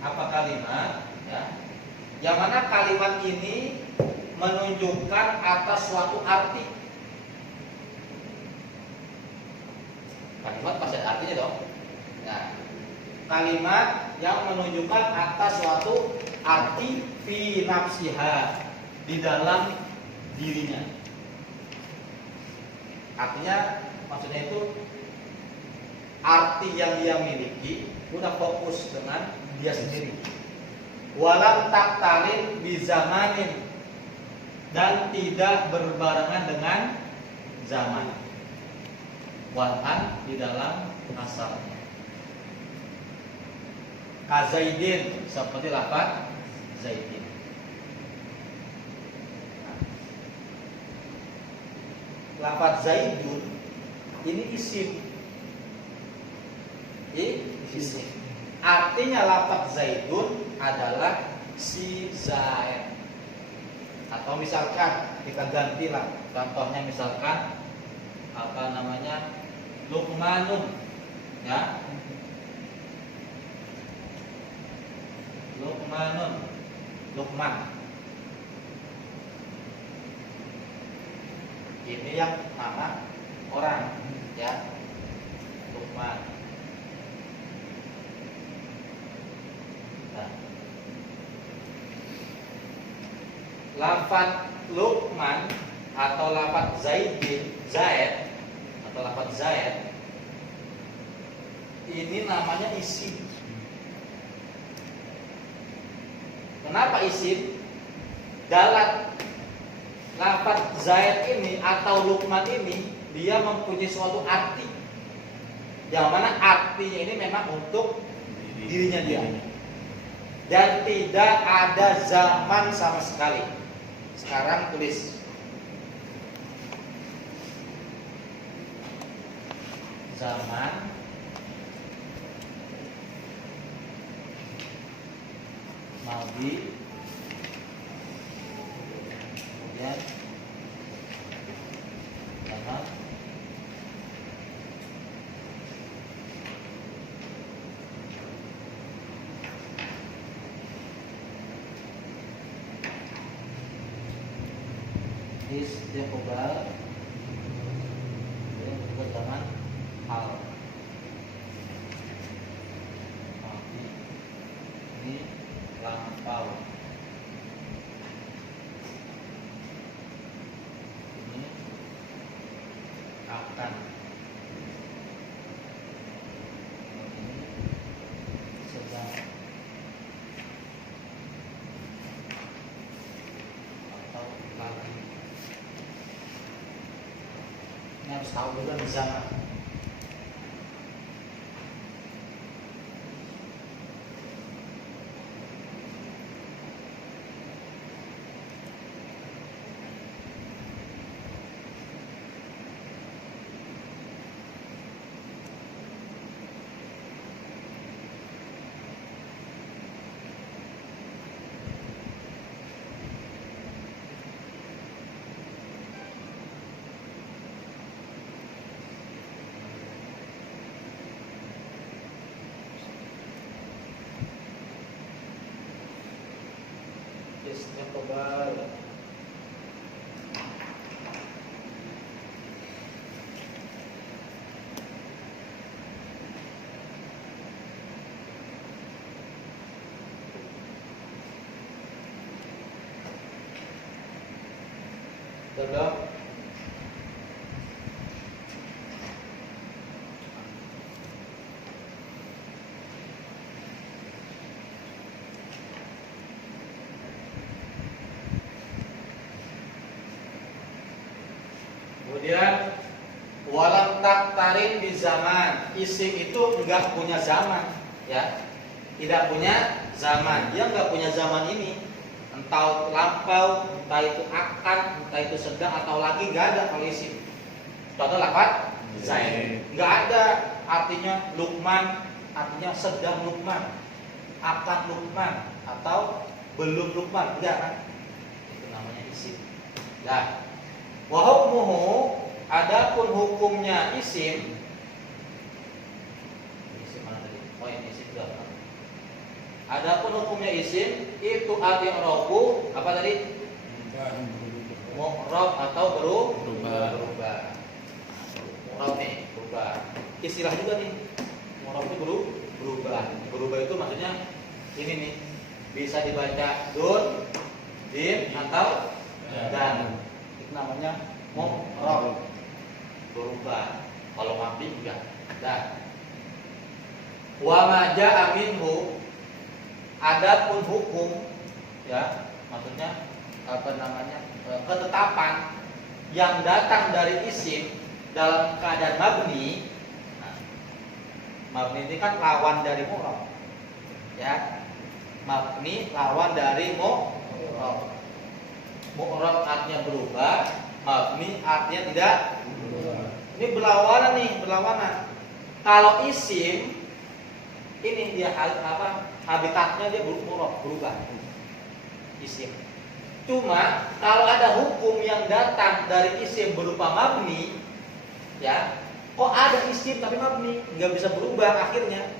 apa kalimat, ya. Yang mana kalimat ini menunjukkan atas suatu arti. Kalimat pasti ada artinya dong. Nah, kalimat yang menunjukkan atas suatu arti fi nafsiha, di dalam dirinya. Artinya maksudnya itu arti yang dia miliki udah fokus dengan dia sendiri. Walam taktalin bizamanin, dan tidak berbarengan dengan zaman. Walan di dalam asalnya. Kazaidin, seperti lafaz zaidin. Lafaz zaidun ini isim. Isim. Artinya lafaz zaidun adalah si Zaid. Atau misalkan kita gantilah, contohnya misalkan apa namanya, Luqmanun, ya. Luqmanun, Luqman. Ini yang nama orang, ya. Luqman. Nah. Lafaz Luqman atau lafaz Zaid atau lafaz Zaid ini namanya isim. Kenapa isim? Dalam lafaz Zaid ini atau Luqman ini dia mempunyai suatu arti, yang mana artinya ini memang untuk dirinya dia, dan tidak ada zaman sama sekali. Sekarang tulis zaman Nabi, kemudian zaman istiqbal, kemudian zaman hal. Ini lampau, ini akan, ini sedang, atau lagi. Ini harus tahu juga zaman. Betul. Kemudian walam taktarin di zaman, isim itu enggak punya zaman, ya, tidak punya zaman, dia enggak punya zaman ini, entah lampau, entah itu akan, entah itu sedang atau lagi, enggak ada kalau isim. Contoh lafaz Zaid, enggak ada artinya Luqman, artinya sedang Luqman, akan Luqman atau belum Luqman, enggak kan? Itu namanya isim. Nah, wa hukmuhu, adapun hukumnya isim mana tadi? Oh, ini isim sudah. Adapun hukumnya isim itu al-i'rabu apa tadi? Mu'rab atau berubah. Mu'rab nih, berubah. Istilah juga nih. Mu'rab itu berubah. Berubah itu maksudnya ini nih. Bisa dibaca dun, dim atau dan. Namanya mu'rab, berubah. Kalau mabni enggak. Dan wa ma jaa minhu, adapun hukum, ya, maksudnya apa namanya, ketetapan yang datang dari isim dalam keadaan mabni. Nah, mabni ini kan lawan dari mu'rab, ya. Mabni lawan dari mu'rab. Mu'rab artinya berubah, mabni artinya tidak berubah. Ini berlawanan nih, berlawanan. Kalau isim ini dia habitatnya dia berubah. Isim. Cuma kalau ada hukum yang datang dari isim berupa mabni, ya, kok ada isim tapi mabni, nggak bisa berubah akhirnya.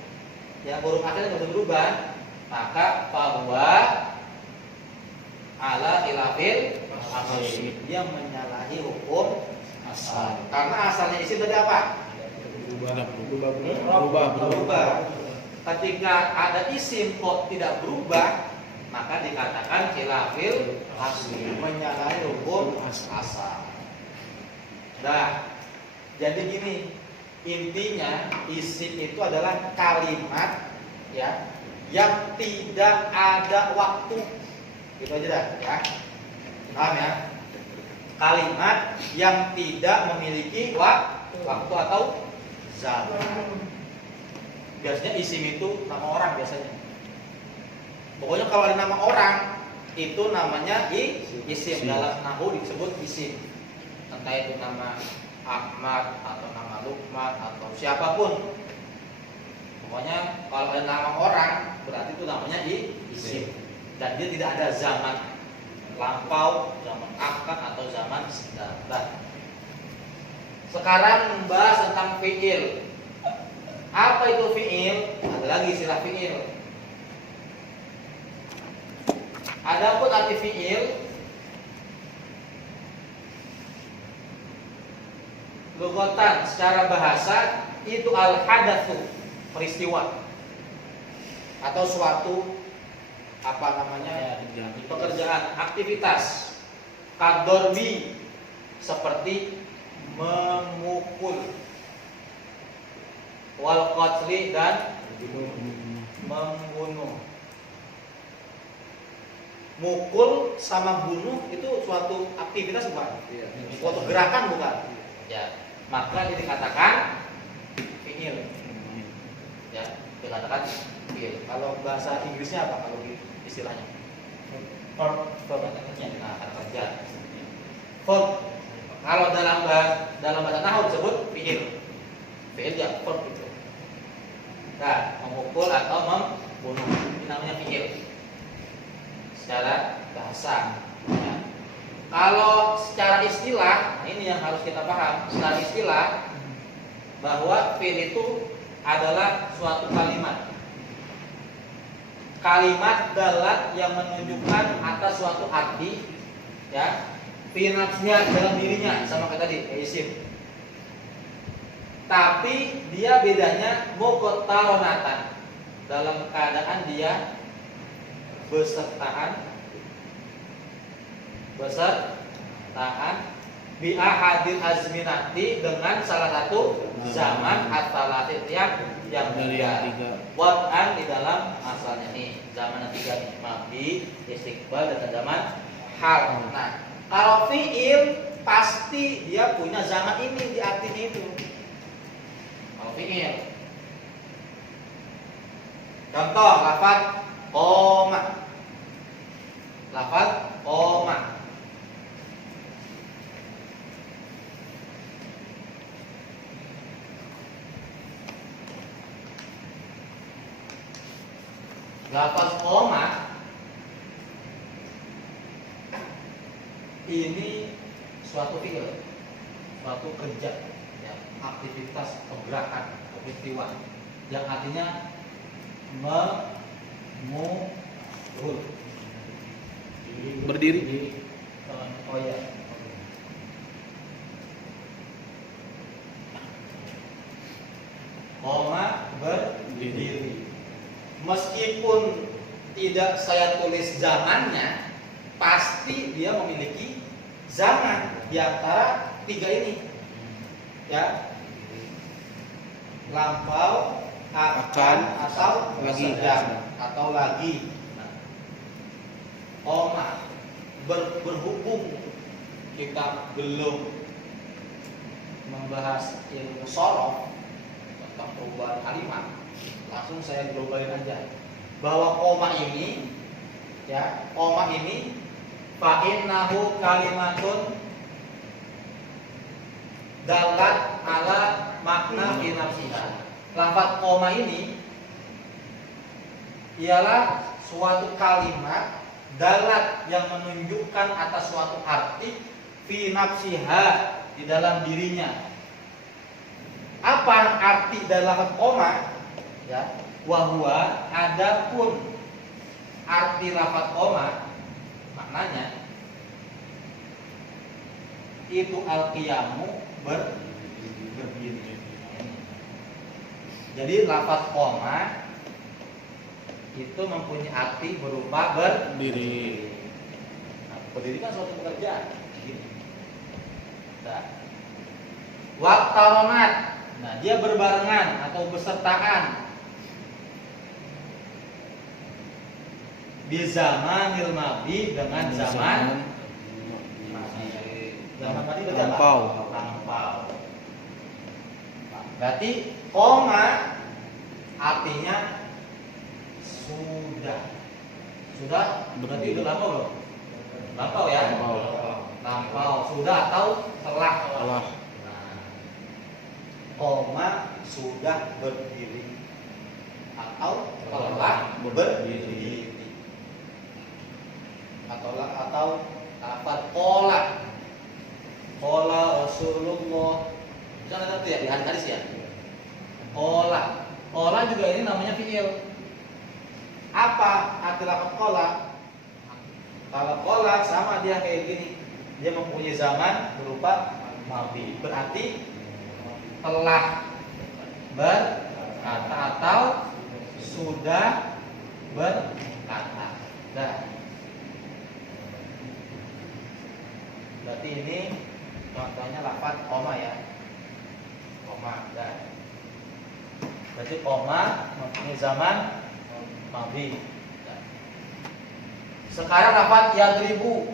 Ya, huruf akhirnya nggak bisa berubah, maka bahwa ala khilafil asli, dia menyalahi hukum asal. Karena asalnya isim tadi apa? Berubah. Ketika ada isim kok tidak berubah, maka dikatakan khilafil asli, menyalahi hukum asal. Nah, jadi gini, intinya isim itu adalah kalimat, ya, yang tidak ada waktu. Itu aja dah, ya. Paham ya? Kalimat yang tidak memiliki waktu atau zaman. Biasanya isim itu nama orang biasanya. Pokoknya kalau ada nama orang itu namanya isim. Dalam nahwu disebut isim. Entah itu nama Ahmad atau nama Luqman atau siapapun. Pokoknya kalau ada nama orang berarti itu namanya isim. Dan dia tidak ada zaman lampau, zaman akan atau zaman sedang. Sekarang membahas tentang fi'il. Apa itu fi'il? Ada lagi istilah fi'il. Adapun arti fi'il, lugatan secara bahasa itu al-hadatsu, peristiwa atau suatu apa namanya, pekerjaan, aktivitas. Kadorbi, seperti memukul, wal qatli, dan membunuh. Mukul sama bunuh itu suatu aktivitas bukan? Suatu gerakan bukan? Ya, maka ini dikatakan fi'il. Ya, dikatakan fi'il. Kalau bahasa Inggrisnya apa kalau istilahnya? Verb. Nah, kata kerja. Verb. Kalau dalam bahasa nahwu disebut fi'il. Fi'il ya verb itu. Nah, memukul atau membunuh ini namanya fi'il secara bahasa. Ya. Kalau secara istilah, ini yang harus kita paham. Secara istilah, bahwa fi'il itu adalah suatu kalimat. Kalimat dalat yang menunjukkan atas suatu arti, ya, fi nafsnya, dalam dirinya, sama kayak tadi isim. Tapi dia bedanya muqtaronatan, dalam keadaan dia besertaan berkenaan bi ahadil azminati dengan salah satu zaman at-thalatsit yang tiga. Wad'an di dalam asalnya nih, zaman yang tiga nih, madi, istiqbal dan zaman hal. Nah, kalau fi'il pasti dia punya zaman ini di artinya itu. Kalau fi'il. Contoh lafaz qoma. Lafaz qoma. Lafaz qoma ini suatu fi'il, suatu kerja, ya, aktivitas, pergerakan, peristiwa yang artinya memulul, Berdiri. Oh ya. Koma berdiri. Meskipun tidak saya tulis zamannya, pasti dia memiliki zaman di antara tiga ini, ya, lampau, akan, atau lagi. sedang, atau lagi. Nah, koma berhubung kita belum membahas ilmu sorof tentang perubahan kalimat, langsung saya globalin aja bahwa koma ini, ya, koma ini fa'innahu kalimatun dalat ala makna fi nafsiha. Lafaz koma ini ialah suatu kalimat dalat yang menunjukkan atas suatu arti fi nafsiha, di dalam dirinya. Apa arti dari lafaz koma? Ya, wahwa, adapun arti lafaz koma maknanya itu al-qiyamu berdiri. Jadi lafaz koma itu mempunyai arti berupa berdiri. Nah, berdiri kan suatu pekerjaan. Nah, waqtaronat, nah dia berbarengan atau bersertaan di zamanil madi dengan zaman tadi lampau. Berarti koma artinya sudah. Sudah berarti udah lampau loh. Lampau ya? Lampau. Sudah atau telah? Telah. Nah, koma sudah berdiri atau telah berdiri. Atau lafaz qola Rasulullah, misalnya itu ya di hadis ya, qola juga ini namanya fi'il. Apa arti lafaz qola? Kalau qola sama dia kayak gini, dia mempunyai zaman berupa madhi, berarti telah berkata atau sudah berkata. Nah, berarti ini contohnya lafaz koma ya, koma. Dan berarti koma mempunyai zaman madhi. Sekarang lafaz yadribu,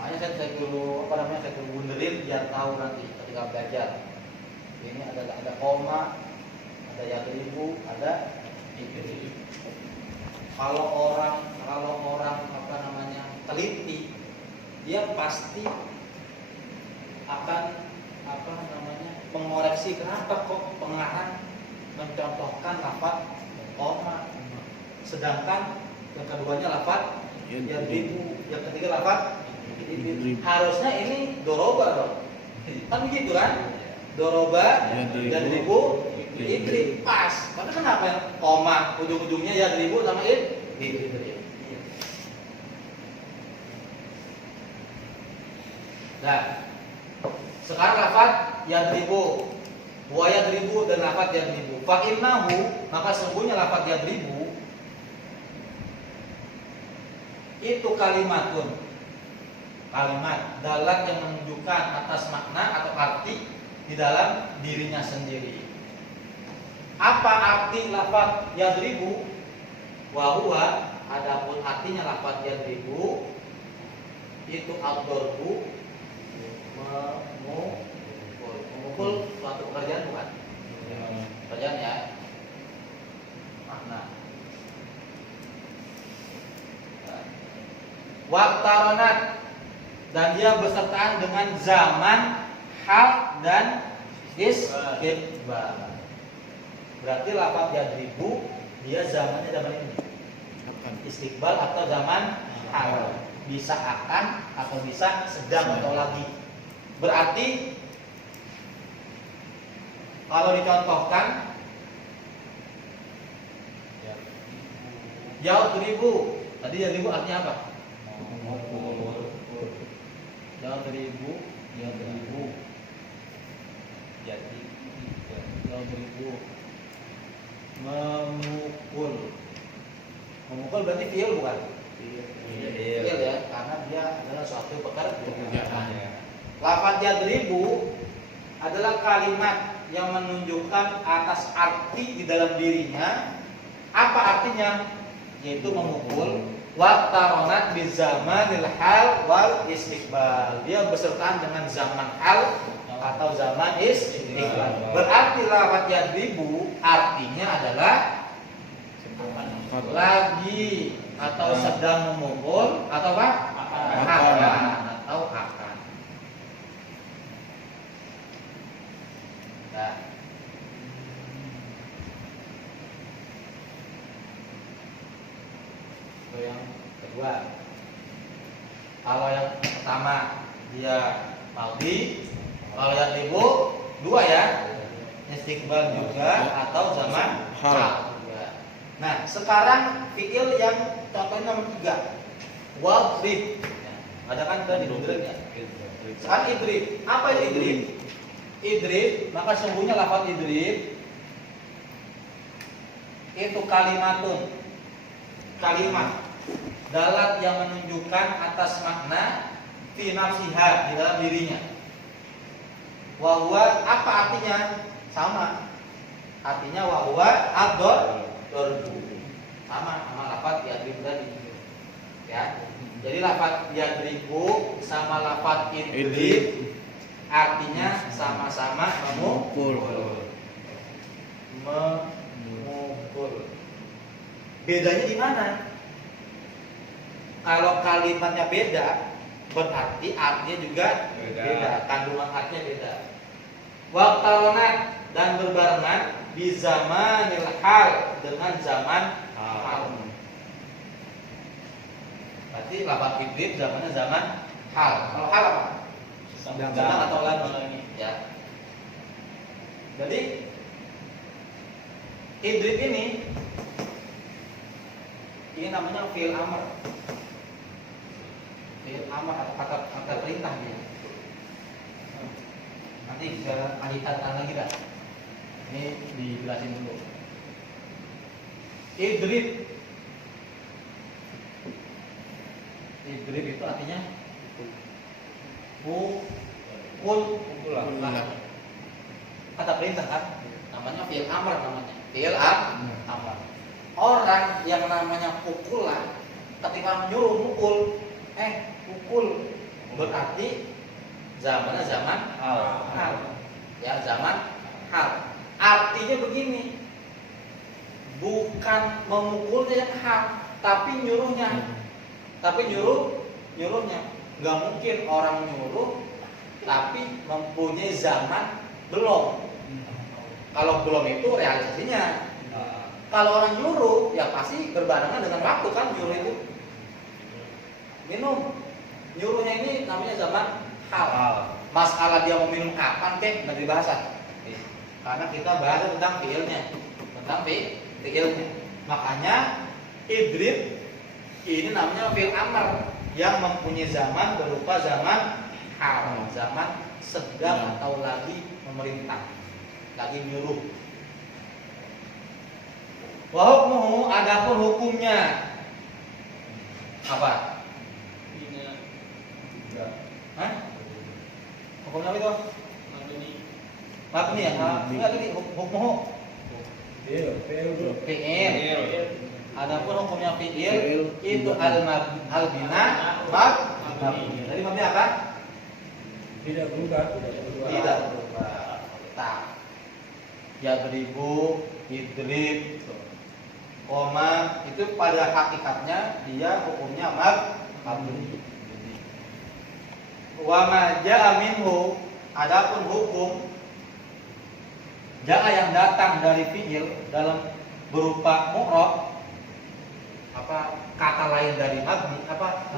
makanya saya dulu saya bunderin biar tahu nanti ketika belajar. Ini ada koma, ada yadribu, ada idrib. Kalau orang teliti, dia pasti akan mengoreksi kenapa kok pengarang mencontohkan lafaz koma, sedangkan yang keduanya lafaz yadribu, yang ketiga lafaz idrib. Harusnya ini doroba dong, kan begitu kan? Doroba yadribu idrib, pas. Tapi kenapa yang koma ujung-ujungnya yadribu sama idrib? Nah, sekarang lafaz yadribu, wa yadribu dan lafaz yadribu. Fa innahu, maka sesungguhnya lafaz yadribu itu kalimatun kalimat dalat yang menunjukkan atas makna atau arti di dalam dirinya sendiri. Apa arti lafaz yadribu? Wa huwa, adapun artinya lafaz yadribu itu ad-darbu, memukul suatu pekerjaan, bukan? Pekerjaan ya. Makna. Waqtaronat, dan dia bersertaan dengan zaman, hal, dan istiqbal. Berarti lafaz yadribu dia zamannya zaman ini, istiqbal atau zaman hal, bisa akan atau bisa sedang atau lagi. Berarti kalau dicontohkan yadribu, tadi yadribu artinya apa? Yadribu, yadribu, yadribu, memukul. Memukul berarti fi'il, bukan? Fi'il ya, karena dia adalah suatu pekerjaan. Lafaz yadribu adalah kalimat yang menunjukkan atas arti di dalam dirinya. Apa artinya? Yaitu memukul. Waqtaronat bi zamanil hal wal istiqbal. Dia bersertaan dengan zaman hal atau zaman istiqbal. Berarti lafaz yadribu artinya adalah lagi atau sedang memukul atau apa? Akan. Nah. Yang kedua, kalau yang pertama dia madhi, kalau yang ibu dua ya, istiqbal juga atau zaman hal. Nah, sekarang fi'il yang contohnya nomor 3, wadrib. Ada kan tadi idrib ya? Sekarang idrib. Apa itu idrib? Idrib, maka sungguhnya lafaz idrib itu kalimatun, kalimat dalat yang menunjukkan atas makna fi nafsiha, di dalam dirinya. Wa huwa, apa artinya? Sama. Artinya wa huwa ad-darbu. Sama lafaz yadrib tadi. Ya. Jadi lafaz yadribu sama lafaz idrib artinya sama-sama memukul. Memukul. Bedanya di mana? Kalau kalimatnya beda, berarti artinya juga beda. Kandungan artinya beda. Waqtaronat, dan berbarengan di zamanil hal, dengan zaman hal. Berarti lafaz idrib zamannya zaman hal. Kalau hal apa? Sedang atau lagi. Ya. Jadi idrib ini namanya fi'il amr. Fi'il amr atau kata perintah dia. Nanti kita lanjutkan lagi dah. Ini dijelasin dulu. Idrib. Idrib itu artinya pukulah. Kata perintah kan? Namanya fi'il amr namanya. Fi'il amr. Orang yang namanya pukulan ketika menyuruh mukul, pukul, berarti zamannya zaman hal. Ya, zaman hal. Artinya begini, bukan memukulnya yang hal, tapi nyuruhnya. Tapi nyuruhnya. Gak mungkin orang nyuruh tapi mempunyai zaman belum. Kalau belum itu realisasinya. Kalau orang nyuruh, ya pasti berbarengan dengan waktu kan nyuruh itu. Minum. Nyuruhnya ini namanya zaman hal. Masalah dia mau minum kapan kek nggak dibahas. Karena kita bahas tentang fiilnya. Makanya idrib ini namanya fiil amr yang mempunyai zaman berupa zaman hal, zaman sedang atau lagi memerintah, lagi nyuruh. Wa hukmuhu, adapun hukumnya apa? Hah? Hukumnya apa itu? Mabni ya? Enggak tadi hukum fi'il. Adapun hukumnya fi'il itu al-bina mabni. Tadi mabni apa? Tidak berubah. Tidak berubah. Tak. Ya beribu, idrib, koma itu pada hakikatnya dia hukumnya mabni. Wa ma jaa minhu, adapun hukum jaa yang datang dari fi'il dalam berupa mu'rab, apa kata lain dari mabni, apa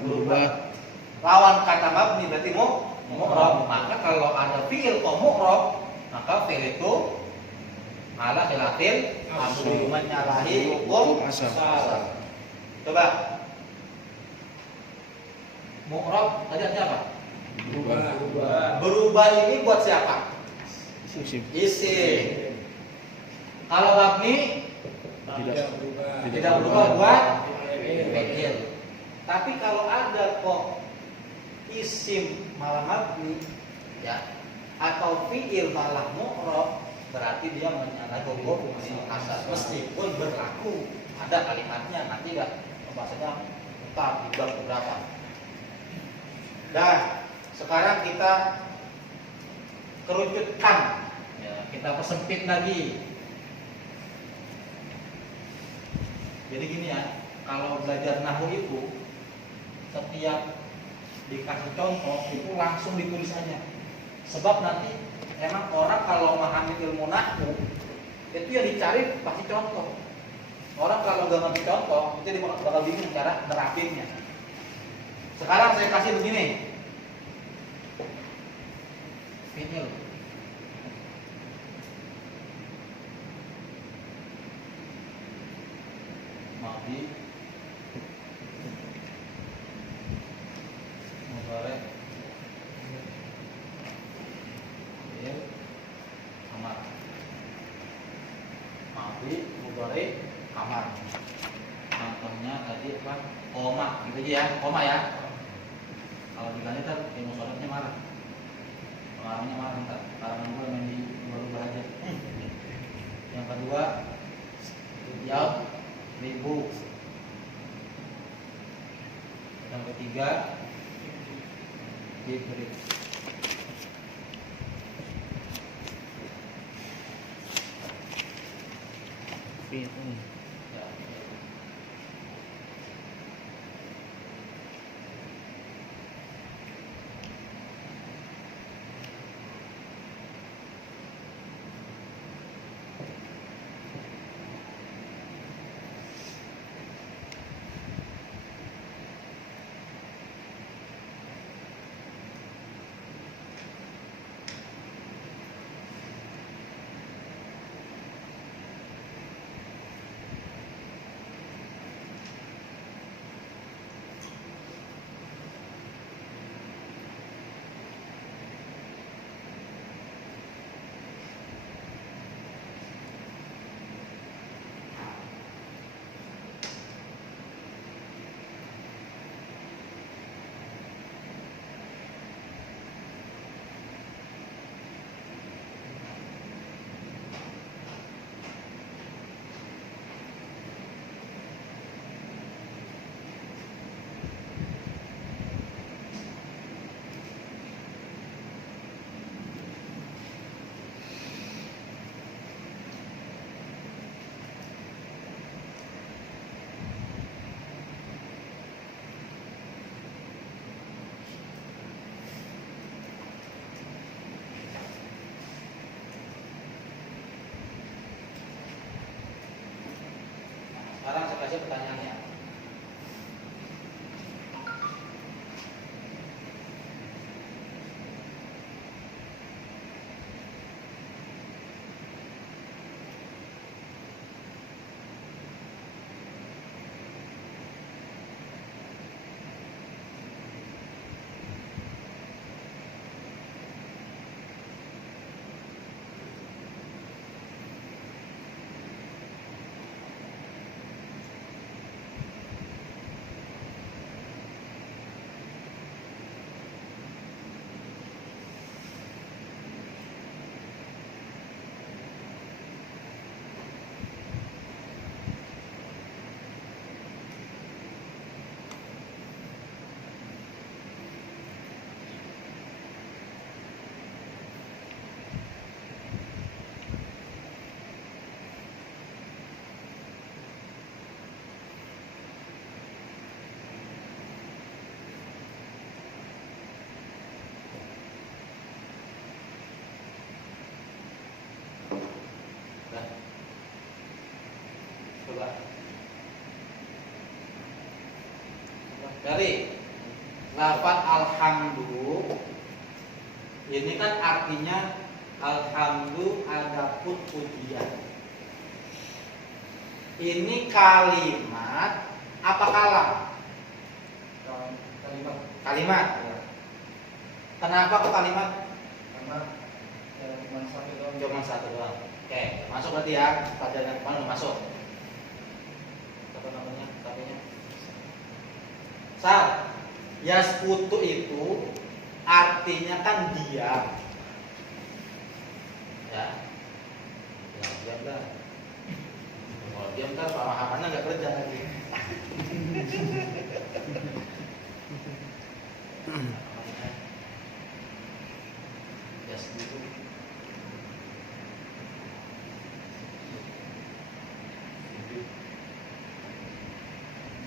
berubah. Lawan kata mabni berarti mu'rab. Maka kalau ada fi'il kok mu'rab, maka fi'il itu ala khilafil asli, menyalahi hukum asal. Coba mu'rab tadi artinya apa? Berubah ini buat siapa? Isim. Kalau mabni tidak berubah buat fi'il. Tapi kalau ada kok isim malah mabni ya, atau fi'il malah mu'rab, berarti dia menyalahi hukum asal meskipun berlaku. Ada kalimatnya, nanti enggak pembahasannya tetap di bab berapa. Dan sekarang kita kerucutkan, ya, kita persempit lagi. Jadi gini ya, kalau belajar nahwu itu setiap dikasih contoh itu langsung ditulis aja. Sebab nanti emang orang kalau memahami ilmu nahwu itu yang dicari pasti contoh. Orang kalau nggak ngerti contoh itu dia bakal bingung cara nerapinnya. Sekarang saya kasih begini, fi'il madi mudhari fi'il amar. Madi mudhari amar. Contohnya tadi apa? Koma gitu aja ya, koma ya. Kalau diganti kan ilmu sodapnya marah. Pengarangnya marah ntar. Karangan gue main di luar aja. Yang kedua, jawab ribu. Yang ketiga, diberi. Sekarang saya kasih pertanyaannya. lafaz alhamdu ini kan artinya alhamdu adapun pujian. Ini kalimat apa kalam? Kalimat. Kenapa kok kalimat? Karena Cuma satu doang. Oke, masuk berarti ya. Pelajaran yang kemarin udah masuk. Apa namanya? Tapenya. Sal. Yaskutu itu artinya kan diam. Ya. Ya, diam dah. Kalau diam kan pemahamannya nggak kerja lagi. Yaskutu.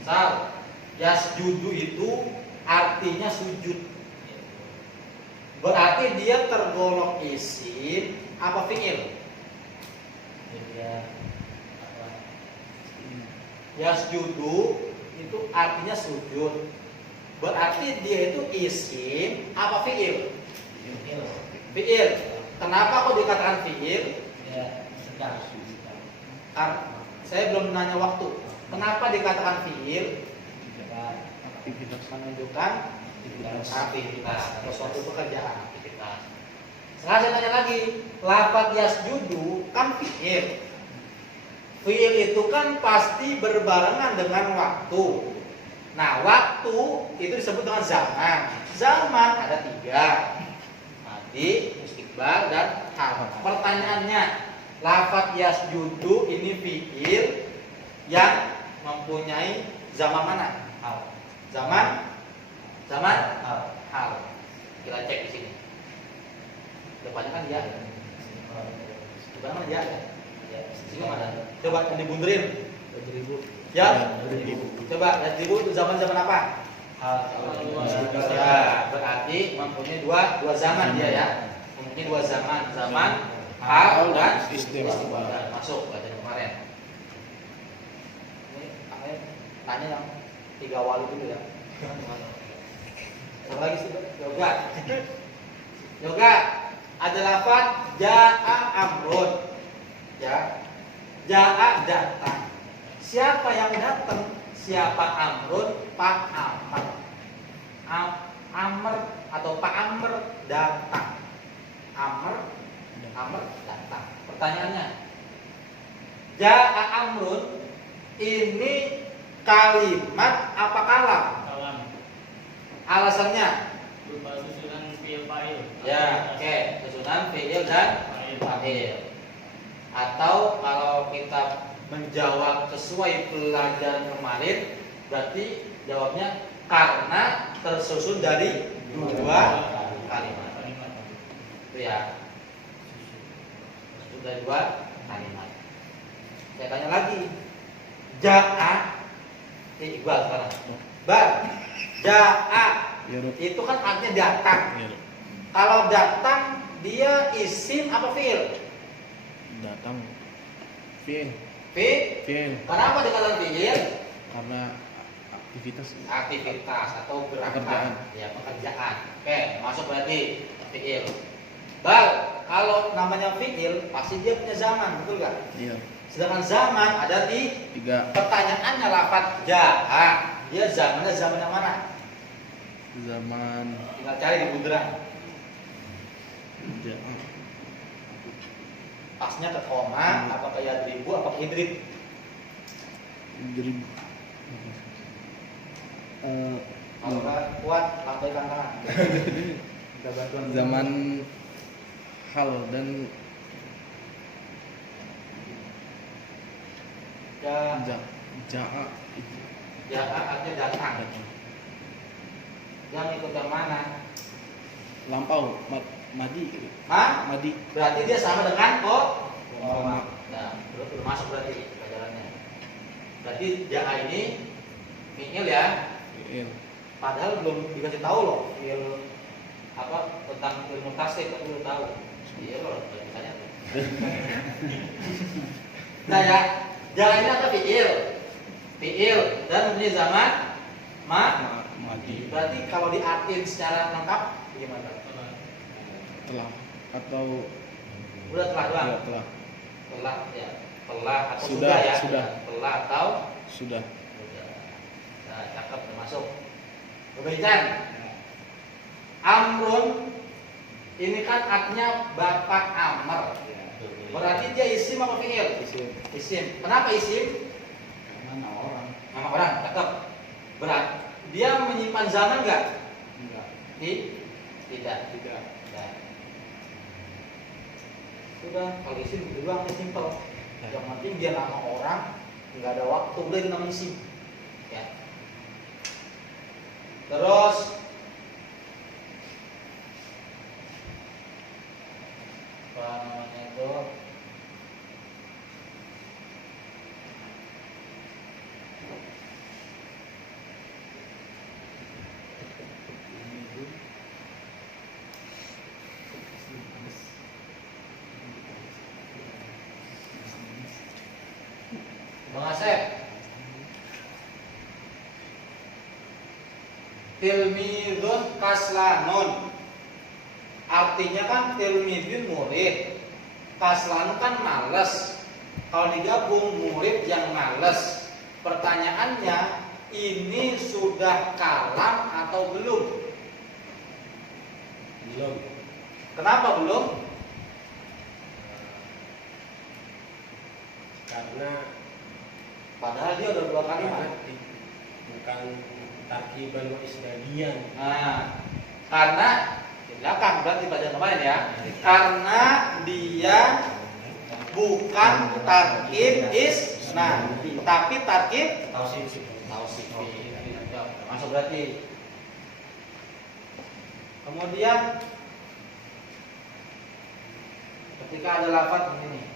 Sal, yasjudu itu artinya sujud. Berarti dia tergolong isim apa fi'il? Yasjudu itu artinya sujud. Berarti dia itu isim apa fi'il? Fi'il. Kenapa kok dikatakan fi'il? Saya belum nanya waktu. Kenapa dikatakan fi'il? Aktivitas Menunjukkan aktivitas atau suatu pekerjaan aktivitas. Sekarang saya tanya lagi, lafaz yasjudu kan fi'il. Fi'il itu kan pasti berbarengan dengan waktu. Nah, waktu itu disebut dengan zaman. Zaman ada 3. Madi, istiqbal, dan hal. Pertanyaannya, lafaz yasjudu ini fi'il yang mempunyai zaman mana? Hal. Zaman hal. Kita cek di sini. Depannya kan ya. Depannya mana ya? Sini mana? Coba yang dibunderin. Ya. Coba itu zaman apa? Hal. Ya, berarti mempunyai dua zaman dia ya. Mempunyai 2 zaman. Zaman hal dan istiqbal. Masuk pelajaran kemarin. Tanya yang 3 wali dulu ya. Satu lagi sih, yoga. Ada lafaz jaa amrun. Ya. Jaa datang. Siapa yang datang? Siapa amrun? Pak Amr. Amr atau Pak Amr datang. Amr datang. Pertanyaannya, jaa amrun ini kalimat apa kalam? Kalam. Alasannya? Berupa susunan fi'il fa'il. Ya, oke. Susunan fi'il dan fa'il. Atau kalau kita menjawab sesuai pelajaran kemarin, berarti jawabnya karena tersusun dari 2 kalimat. Itu ya. Tersusun dari 2 kalimat. Saya tanya lagi. Ja'a Iqbal sekarang. Ja'a itu kan artinya datang. Kalau datang dia isim apa fi'il? Datang. Fi'il. Fi'il. Kenapa dikatakan fi'il? Karena aktivitas atau gerakan. Pekerjaan. Ya, pekerjaan. Oke, masuk berarti fi'il. Kalau namanya fi'il pasti dia punya zaman, betul nggak? Iya. Sedangkan zaman ada di 3. pertanyaannya lafaz ja'a. Dia zamannya zaman yang mana? Zaman Tinggal cari di bunderan. Pasnya ke koma, apa ke yadribu, apa ke hidrib? Kalau nggak kuat, lambaikan tangan. Minta bantuan. Zaman hal dan ja'a itu Ja'a artinya datang. Yang ikut yang mana? lampau madi madi Berarti dia sama dengan koma. Nah, belum masuk berarti pelajarannya. Berarti ja'a ini fi'il ya. Fi'il. Padahal belum dikasih tahu loh fi'il apa tentang ilmu tasrif, tapi belum tahu. Iya loh, tanya tuh. Nah ya, ja'a ini apa fi'il? Fi'il dan mempunyai zaman Mati. Berarti kalau diartiin secara lengkap gimana? Telah atau Udah telah doang. ya telah. Telah ya. Telah atau Sudah, sudah, ya? sudah. Telah atau Sudah. sudah. Nah, cakep termasuk. Kebaikan. Amrun ini kan artinya bapak Amr. Berarti dia isim apa fi'il? Isim. Kenapa isim? Karena orang. Nama orang, cakep. Berat. Dia menyimpan zaman enggak? Enggak. Tidak. Tidak. Nah. Sudah, kalau isim itu doang simple. Yang penting dia nama orang, nggak ada waktu udah itu namanya isim. Ya. Terus apa namanya itu? Bang Asep, tilmidun kaslanun, artinya kan tilmidun murid, kaslanun kan males. Kalau digabung murid yang males, pertanyaannya ini sudah kalam atau belum? Belum. Kenapa belum? Karena Padahal dia udah 2 kalimat. bukan tarkiban wa isnadiyan. Nah, karena di belakang berarti pada kemarin ya. Karena dia bukan tarkib isnadi, tapi tarkib tausif. Masuk berarti. Kemudian ketika ada lafaz ini.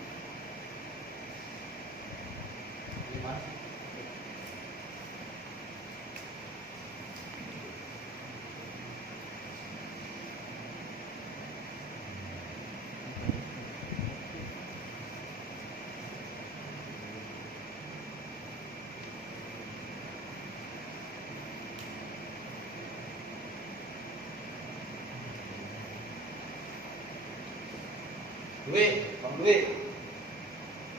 Dwi,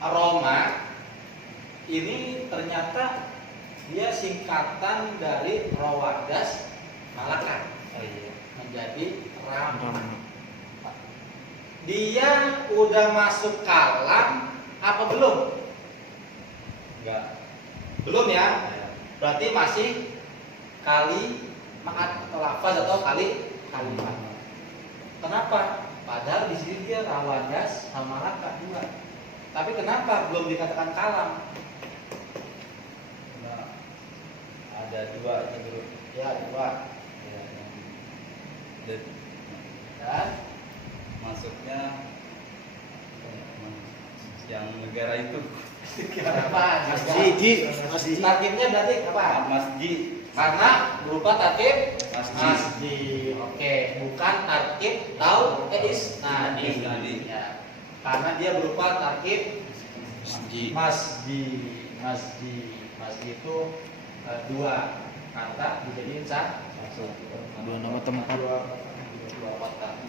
aroma ini ternyata dia singkatan dari rawadas malakan menjadi rama. Dia udah masuk kalam apa belum? Enggak. Belum ya? Berarti masih kali maat lafaz atau kalimat. Kenapa? Padahal di sini dia rawadas sama malaka 2. Tapi kenapa belum dikatakan kalam? Nah, ada 2 itu. Ya, 2. Dan Masuknya yang negara itu. apa? Masjid. Tarkibnya berarti apa? Masjid. Karena berupa tarkib Masjid. masjid. Oke, bukan tarkib isnadi. Ya. Karena dia berupa tarkib Masjid. Masjid itu 2 kata dijadiin satu. 2 nama tempat. 2 kata.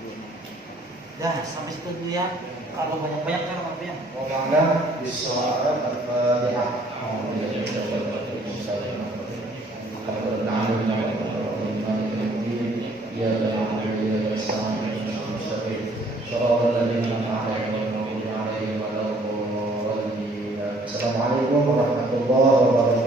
Dah, sampai situ dulu ya. Kalau banyak-banyak kan apa ya? Wallahu bisawab al-Fatihah. Assalamualaikum warahmatullahi wabarakatuh.